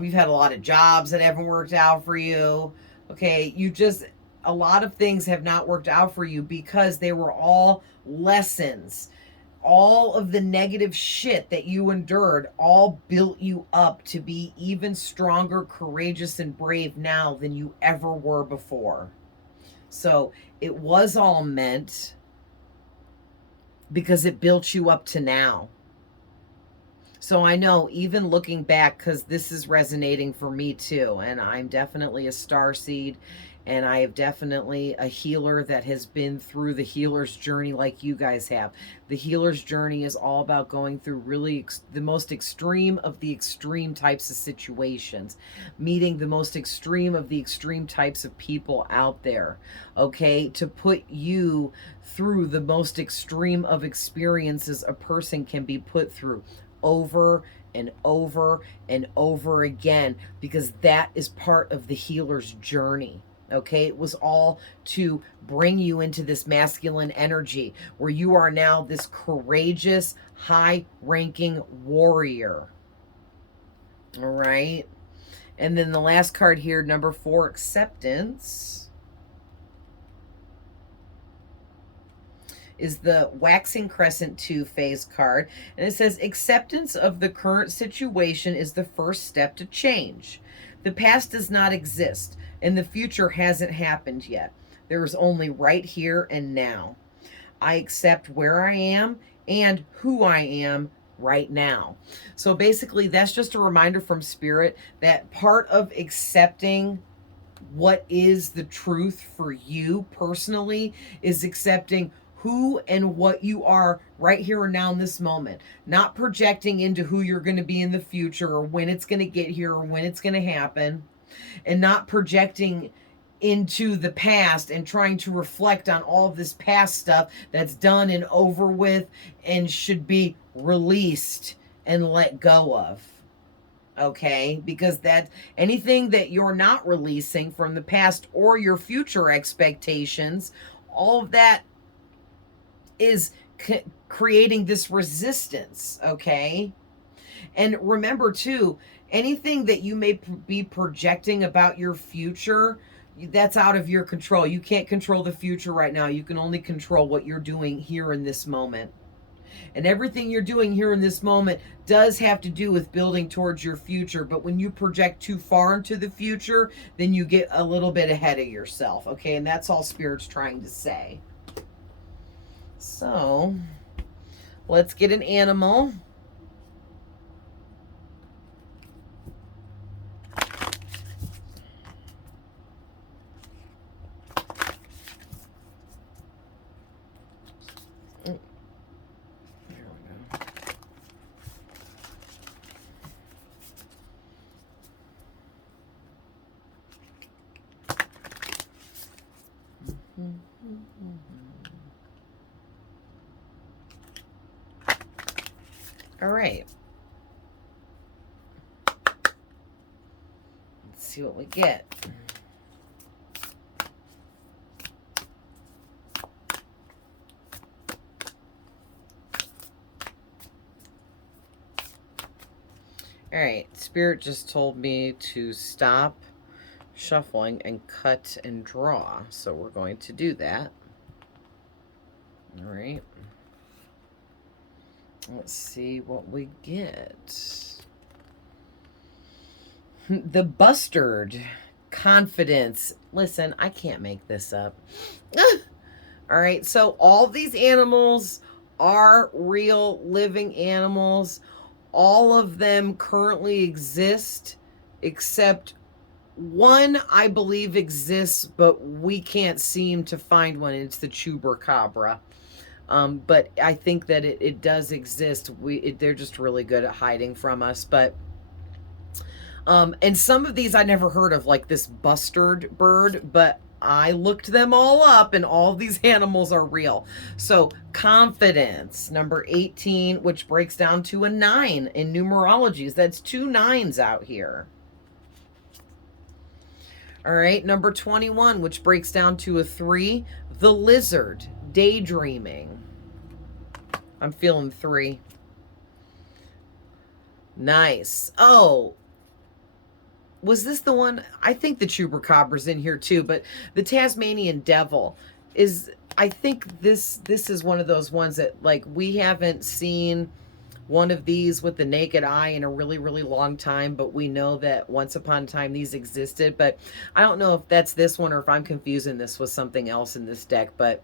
You've had a lot of jobs that haven't worked out for you. Okay, a lot of things have not worked out for you because they were all lessons. All of the negative shit that you endured all built you up to be even stronger, courageous, and brave now than you ever were before. So it was all meant because it built you up to now. So I know, even looking back, because this is resonating for me too, and I'm definitely a starseed, and I have definitely a healer that has been through the healer's journey like you guys have. The healer's journey is all about going through really the most extreme of the extreme types of situations, meeting the most extreme of the extreme types of people out there, okay, to put you through the most extreme of experiences a person can be put through over and over and over again, because that is part of the healer's journey. Okay, it was all to bring you into this masculine energy where you are now this courageous, high-ranking warrior. All right. And then the last card here, number 4, acceptance, is the waxing crescent 2 phase card. And it says, acceptance of the current situation is the first step to change. The past does not exist, and the future hasn't happened yet. There is only right here and now. I accept where I am and who I am right now. So basically, that's just a reminder from Spirit that part of accepting what is the truth for you personally is accepting who and what you are right here and now in this moment, not projecting into who you're going to be in the future or when it's going to get here or when it's going to happen, and not projecting into the past and trying to reflect on all of this past stuff that's done and over with and should be released and let go of. Okay, because that anything that you're not releasing from the past or your future expectations, all of that is creating this resistance. Okay, and remember too, anything that you may be projecting about your future, that's out of your control. You can't control the future right now. You can only control what you're doing here in this moment. And everything you're doing here in this moment does have to do with building towards your future. But when you project too far into the future, then you get a little bit ahead of yourself. Okay, and that's all Spirit's trying to say. So let's get an animal. All right. Let's see what we get. All right. Spirit just told me to stop shuffling and cut and draw. So we're going to do that. All right. Let's see what we get. The Bustard. Confidence. Listen, I can't make this up. All right. So all these animals are real living animals. All of them currently exist, except one, I believe, exists, but we can't seem to find one. It's the chupacabra. But I think that it does exist. They're just really good at hiding from us. But and some of these I never heard of, like this bustard bird, but I looked them all up and all these animals are real. So confidence, number 18, which breaks down to a 9 in numerologies. That's 2 9s out here. All right, number 21, which breaks down to a 3, the lizard, daydreaming. I'm feeling 3. Nice. Oh, was this the one? I think the chupacabra's in here too, but the Tasmanian devil is, I think this is one of those ones that, like, we haven't seen one of these with the naked eye in a really, really long time, but we know that once upon a time these existed. But I don't know if that's this one or if I'm confusing this with something else in this deck, but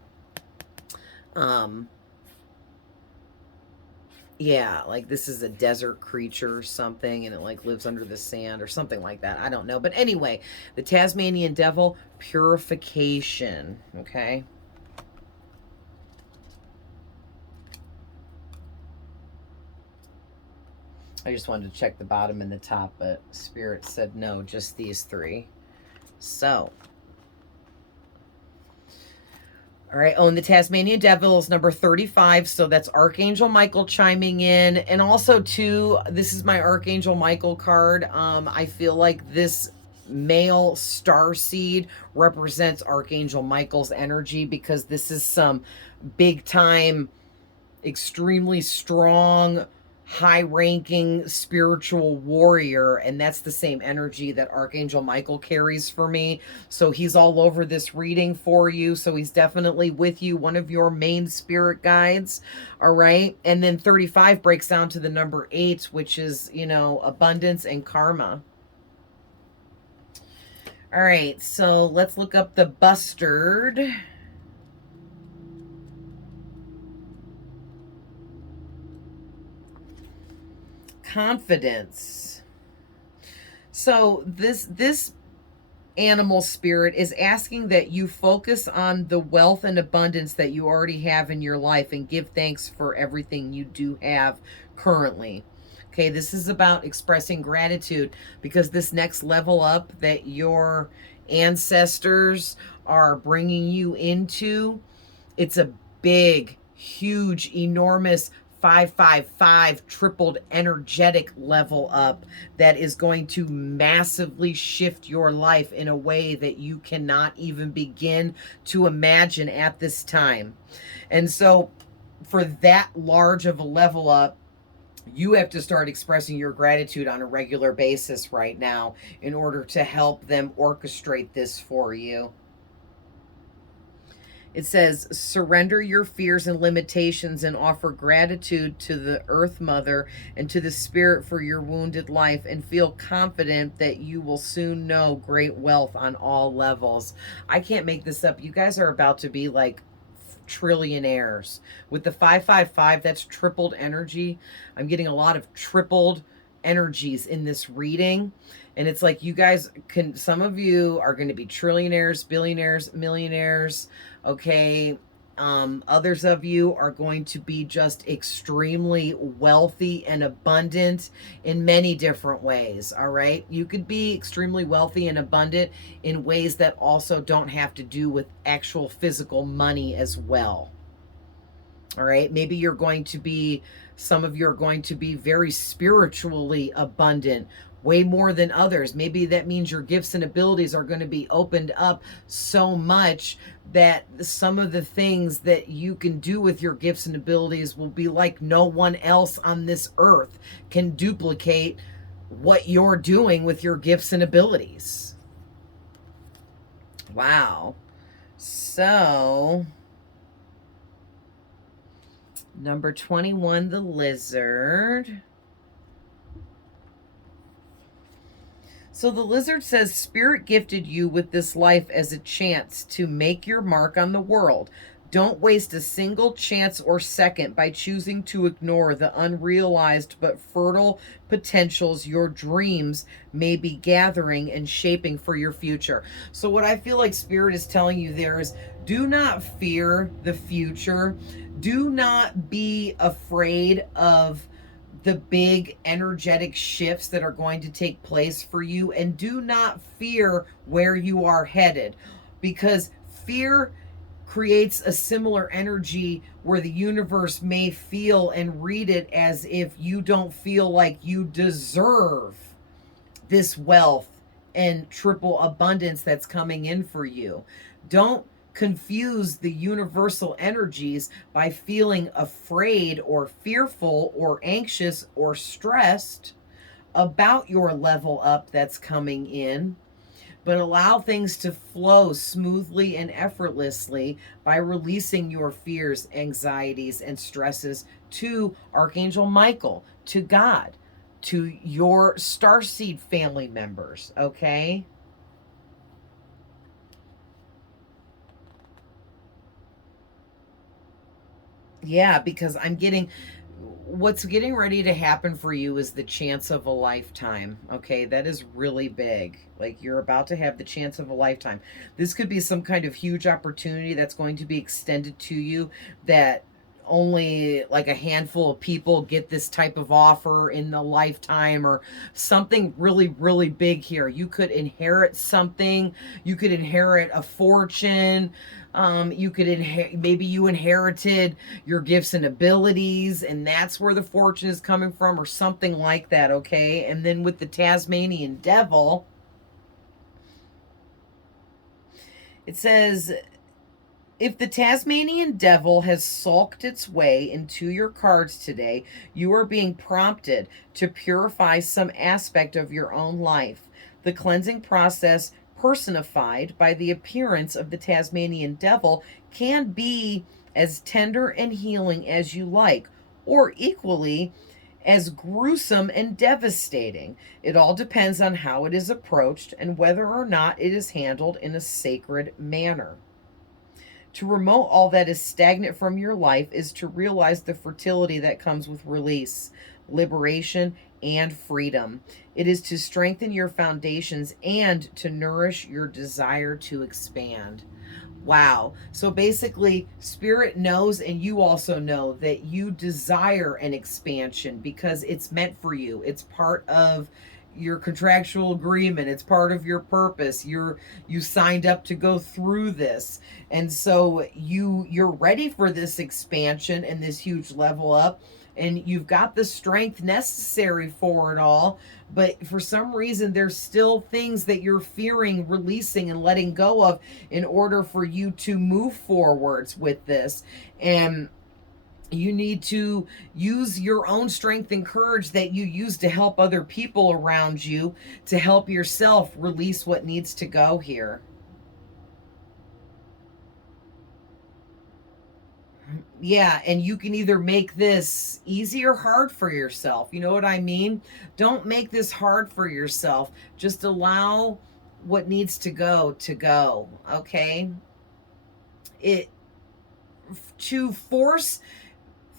yeah, like this is a desert creature or something, and it like lives under the sand or something like that. I don't know. But anyway, the Tasmanian devil, purification. Okay. I just wanted to check the bottom and the top, but Spirit said no, just these 3. So, all right, the Tasmanian Devil is number 35, so that's Archangel Michael chiming in. And also, too, this is my Archangel Michael card. I feel like this male Starseed represents Archangel Michael's energy, because this is some big-time, extremely strong, high-ranking spiritual warrior, and that's the same energy that Archangel Michael carries for me. So he's all over this reading for you, so he's definitely with you, one of your main spirit guides. All right, and then 35 breaks down to the number 8, which is, you know, abundance and karma. All right, so let's look up the Bustard. Confidence. So this animal spirit is asking that you focus on the wealth and abundance that you already have in your life and give thanks for everything you do have currently. Okay, this is about expressing gratitude, because this next level up that your ancestors are bringing you into, it's a big, huge, enormous 555 tripled energetic level up that is going to massively shift your life in a way that you cannot even begin to imagine at this time. And so for that large of a level up, you have to start expressing your gratitude on a regular basis right now in order to help them orchestrate this for you. It says, surrender your fears and limitations and offer gratitude to the Earth Mother and to the Spirit for your wounded life, and feel confident that you will soon know great wealth on all levels. I can't make this up. You guys are about to be like trillionaires. With the 555, that's tripled energy. I'm getting a lot of tripled energies in this reading. And it's like you guys can, some of you are going to be trillionaires, billionaires, millionaires. Okay. Others of you are going to be just extremely wealthy and abundant in many different ways. All right. You could be extremely wealthy and abundant in ways that also don't have to do with actual physical money as well. All right. Maybe you're going to be, some of you are going to be very spiritually abundant, way more than others. Maybe that means your gifts and abilities are going to be opened up so much that some of the things that you can do with your gifts and abilities will be like no one else on this earth can duplicate what you're doing with your gifts and abilities. Wow. So number 21, the lizard. So the lizard says, Spirit gifted you with this life as a chance to make your mark on the world. Don't waste a single chance or second by choosing to ignore the unrealized but fertile potentials your dreams may be gathering and shaping for your future. So what I feel like Spirit is telling you there is, do not fear the future. Do not be afraid of the big energetic shifts that are going to take place for you, and do not fear where you are headed, because fear creates a similar energy where the universe may feel and read it as if you don't feel like you deserve this wealth and triple abundance that's coming in for you. Don't confuse the universal energies by feeling afraid or fearful or anxious or stressed about your level up that's coming in, but allow things to flow smoothly and effortlessly by releasing your fears, anxieties, and stresses to Archangel Michael, to God, to your Starseed family members, okay? Yeah, because I'm getting, what's getting ready to happen for you is the chance of a lifetime. Okay, that is really big. Like, you're about to have the chance of a lifetime. This could be some kind of huge opportunity that's going to be extended to you, that only like a handful of people get this type of offer in the lifetime, or something really, really big here. You could inherit something. You could inherit a fortune. You could inherit, maybe you inherited your gifts and abilities, and that's where the fortune is coming from, or something like that. Okay. And then with the Tasmanian devil, it says, if the Tasmanian devil has sulked its way into your cards today, you are being prompted to purify some aspect of your own life. The cleansing process, personified by the appearance of the Tasmanian devil, can be as tender and healing as you like, or equally as gruesome and devastating. It all depends on how it is approached and whether or not it is handled in a sacred manner. To remote all that is stagnant from your life is to realize the fertility that comes with release, liberation, and freedom. It is to strengthen your foundations and to nourish your desire to expand. Wow. So basically, Spirit knows, and you also know, that you desire an expansion because it's meant for you. It's part of your contractual agreement. It's part of your purpose. You signed up to go through this. And so you're ready for this expansion and this huge level up. and you've got the strength necessary for it all, but for some reason there's still things that you're fearing releasing and letting go of in order for you to move forwards with this. And you need to use your own strength and courage that you use to help other people around you, to help yourself release what needs to go here. Yeah, and you can either make this easy or hard for yourself. You know what I mean? Don't make this hard for yourself. Just allow what needs to go, okay? It to force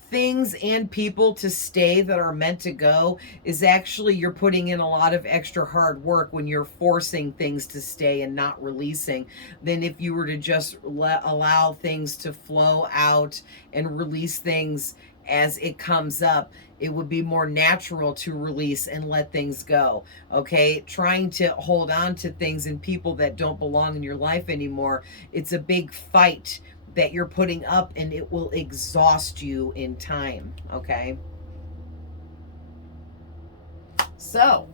things and people to stay that are meant to go is actually, you're putting in a lot of extra hard work when you're forcing things to stay and not releasing, than if you were to just allow things to flow out and release things as it comes up. It would be more natural to release and let things go. Okay, trying to hold on to things and people that don't belong in your life anymore, it's a big fight that you're putting up, and it will exhaust you in time. Okay, so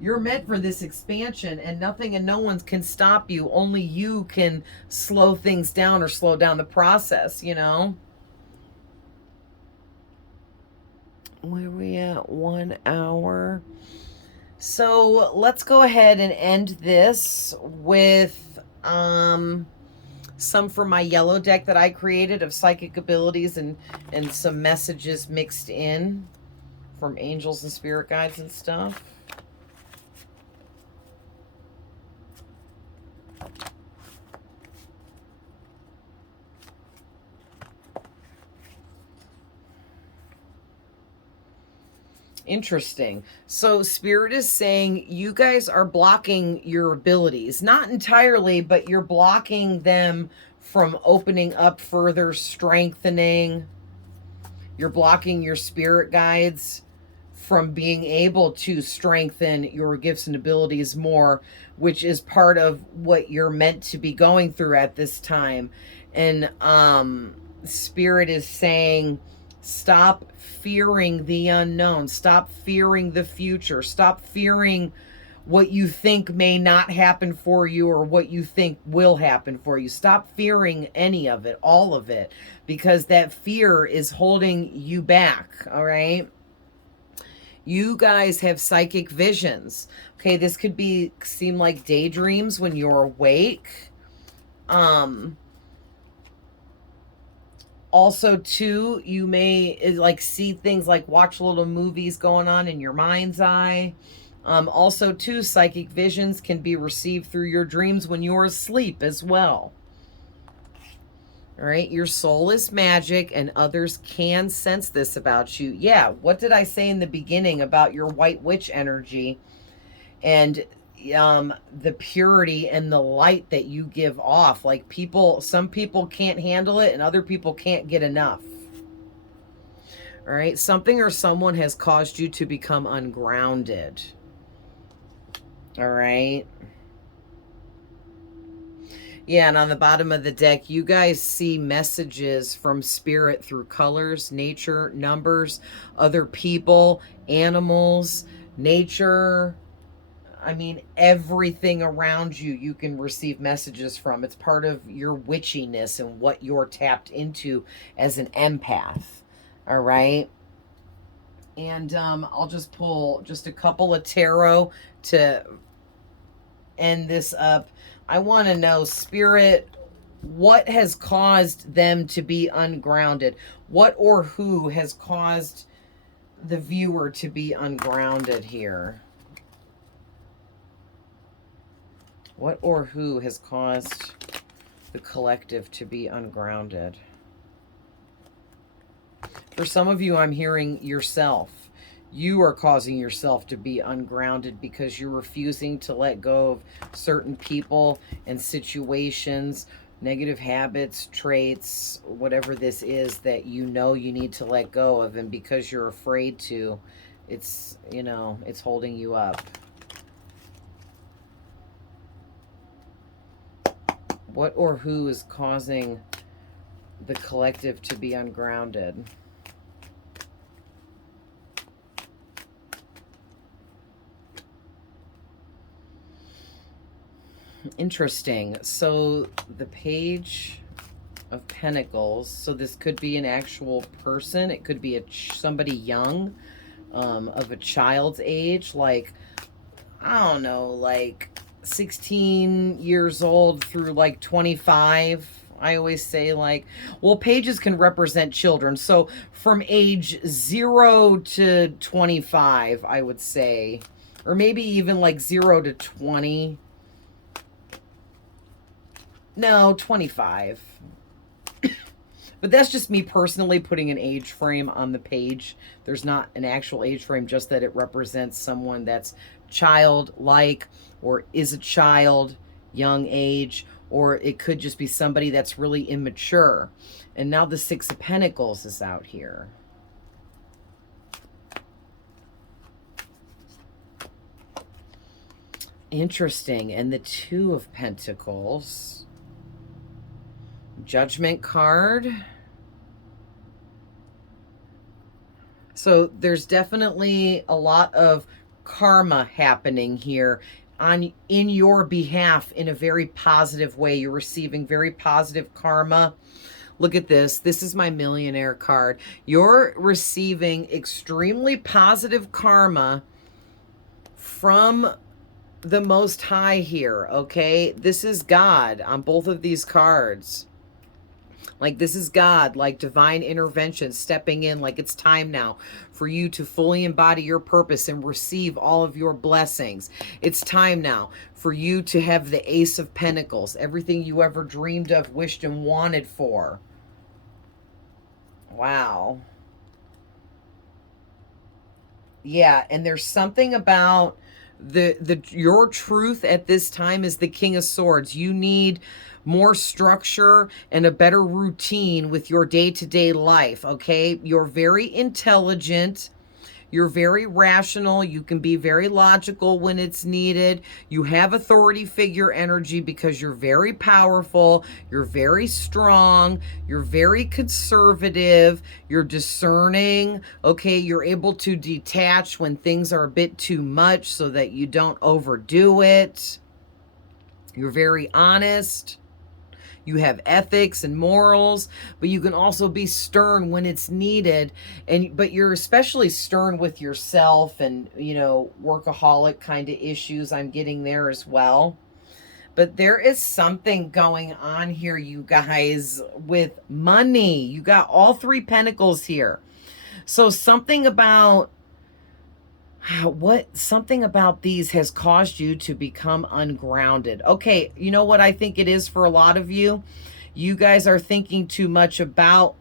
you're meant for this expansion, and nothing and no one can stop you. Only you can slow things down or slow down the process, you know. Where are we at? 1 hour. So let's go ahead and end this with some for my yellow deck that I created of psychic abilities, and some messages mixed in from angels and spirit guides and stuff. Interesting. So Spirit is saying you guys are blocking your abilities. Not entirely, but you're blocking them from opening up further, strengthening. You're blocking your spirit guides from being able to strengthen your gifts and abilities more, which is part of what you're meant to be going through at this time. And Spirit is saying, stop fearing the unknown. Stop fearing the future. Stop fearing what you think may not happen for you or what you think will happen for you. Stop fearing any of it, all of it, because that fear is holding you back, all right? You guys have psychic visions. Okay, this could seem like daydreams when you're awake. Also, too, you may like see things like watch little movies going on in your mind's eye. Also, too, psychic visions can be received through your dreams when you're asleep as well. All right, your soul is magic and others can sense this about you. Yeah, what did I say in the beginning about your white witch energy and the purity and the light that you give off? Like some people can't handle it and other people can't get enough. All right, something or someone has caused you to become ungrounded. All right. Yeah, and on the bottom of the deck, you guys see messages from Spirit through colors, nature, numbers, other people, animals, nature. I mean, everything around you, you can receive messages from. It's part of your witchiness and what you're tapped into as an empath. All right. And I'll just pull just a couple of tarot to end this up. I want to know, Spirit, what has caused them to be ungrounded? What or who has caused the viewer to be ungrounded here? What or who has caused the collective to be ungrounded? For some of you, I'm hearing yourself. You are causing yourself to be ungrounded because you're refusing to let go of certain people and situations, negative habits, traits, whatever this is that you know you need to let go of. And because you're afraid to, it's, you know, it's holding you up. What or who is causing the collective to be ungrounded? Interesting. So the Page of Pentacles. So this could be an actual person. It could be somebody young, of a child's age, like, I don't know, like 16 years old through like 25. I always say, like, well, pages can represent children. So from age 0 to 25, I would say, or maybe even like 0 to 20. No, 25. But that's just me personally putting an age frame on the page. There's not an actual age frame, just that it represents someone that's childlike or is a child, young age, or it could just be somebody that's really immature. And now the Six of Pentacles is out here. Interesting. And the Two of Pentacles. Judgment card. So there's definitely a lot of karma happening here in your behalf in a very positive way. You're receiving very positive karma. Look at this. This is my Millionaire card. You're receiving extremely positive karma from the Most High here, okay? This is God on both of these cards. Like, this is God, like divine intervention stepping in, like it's time now for you to fully embody your purpose and receive all of your blessings. It's time now for you to have the Ace of Pentacles, everything you ever dreamed of, wished, and wanted for. Wow. Yeah, and there's something about your truth at this time is the King of Swords. You need more structure and a better routine with your day-to-day life, okay? You're very intelligent. You're very rational. You can be very logical when it's needed. You have authority figure energy because you're very powerful. You're very strong. You're very conservative. You're discerning. Okay, you're able to detach when things are a bit too much so that you don't overdo it. You're very honest. You have ethics and morals, but you can also be stern when it's needed. But you're especially stern with yourself and, you know, workaholic kind of issues I'm getting there as well. But there is something going on here, you guys, with money. You got all three pentacles here. So something about something about these has caused you to become ungrounded. Okay, you know what I think it is for a lot of you? You guys are thinking too much about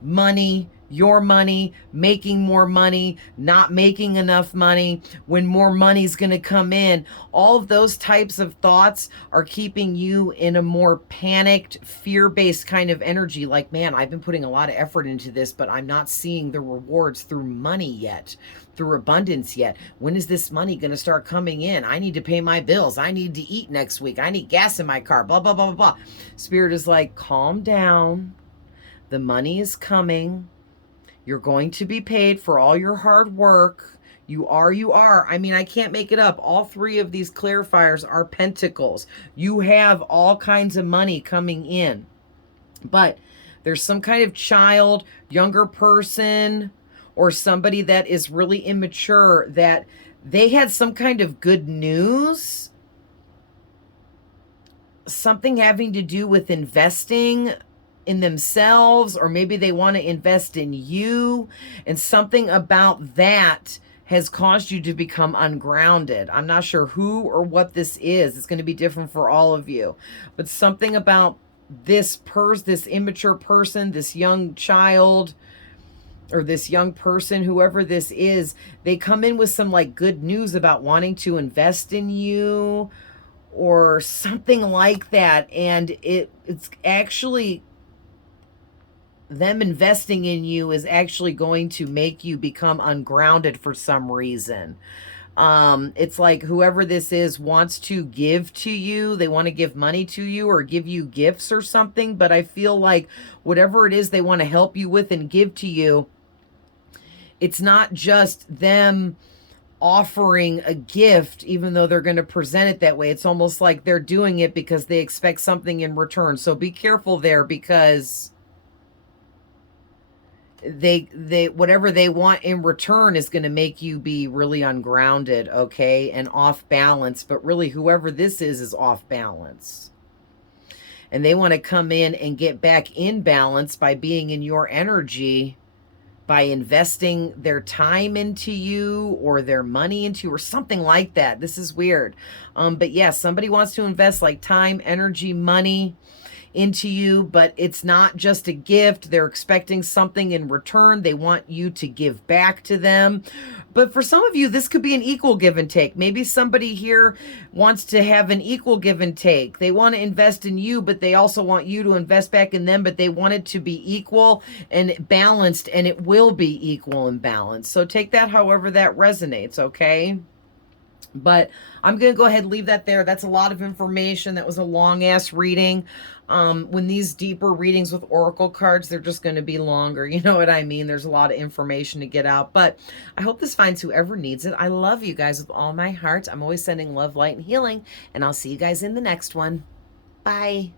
money, your money, making more money, not making enough money, when more money's going to come in. All of those types of thoughts are keeping you in a more panicked, fear-based kind of energy. Like, man, I've been putting a lot of effort into this, but I'm not seeing the rewards through money yet, through abundance yet. When is this money going to start coming in? I need to pay my bills. I need to eat next week. I need gas in my car, blah, blah, blah, blah, blah. Spirit is like, calm down. The money is coming. You're going to be paid for all your hard work. You are. I mean, I can't make it up. All three of these clarifiers are pentacles. You have all kinds of money coming in. But there's some kind of child, younger person, or somebody that is really immature that they had some kind of good news. Something having to do with investing in themselves, or maybe they want to invest in you, and something about that has caused you to become ungrounded. I'm not sure who or what this is. It's going to be different for all of you, but something about this immature person, this young child, or this young person, whoever this is, they come in with some like good news about wanting to invest in you or something like that, and it's actually them investing in you is actually going to make you become ungrounded for some reason. It's like whoever this is wants to give to you. They want to give money to you or give you gifts or something. But I feel like whatever it is they want to help you with and give to you, it's not just them offering a gift, even though they're going to present it that way. It's almost like they're doing it because they expect something in return. So be careful there, because they whatever they want in return is going to make you be really ungrounded, okay, and off balance. But really, whoever this is off balance, and they want to come in and get back in balance by being in your energy, by investing their time into you or their money into you or something like that. This is weird. But yeah, somebody wants to invest like time, energy, money into you, but it's not just a gift. They're expecting something in return. They want you to give back to them. But for some of you, this could be an equal give and take. Maybe somebody here wants to have an equal give and take. They want to invest in you, but they also want you to invest back in them, but they want it to be equal and balanced, and it will be equal and balanced. So take that however that resonates, okay? But I'm going to go ahead and leave that there. That's a lot of information. That was a long-ass reading. When these deeper readings with oracle cards, they're just going to be longer. You know what I mean? There's a lot of information to get out. But I hope this finds whoever needs it. I love you guys with all my heart. I'm always sending love, light, and healing. And I'll see you guys in the next one. Bye.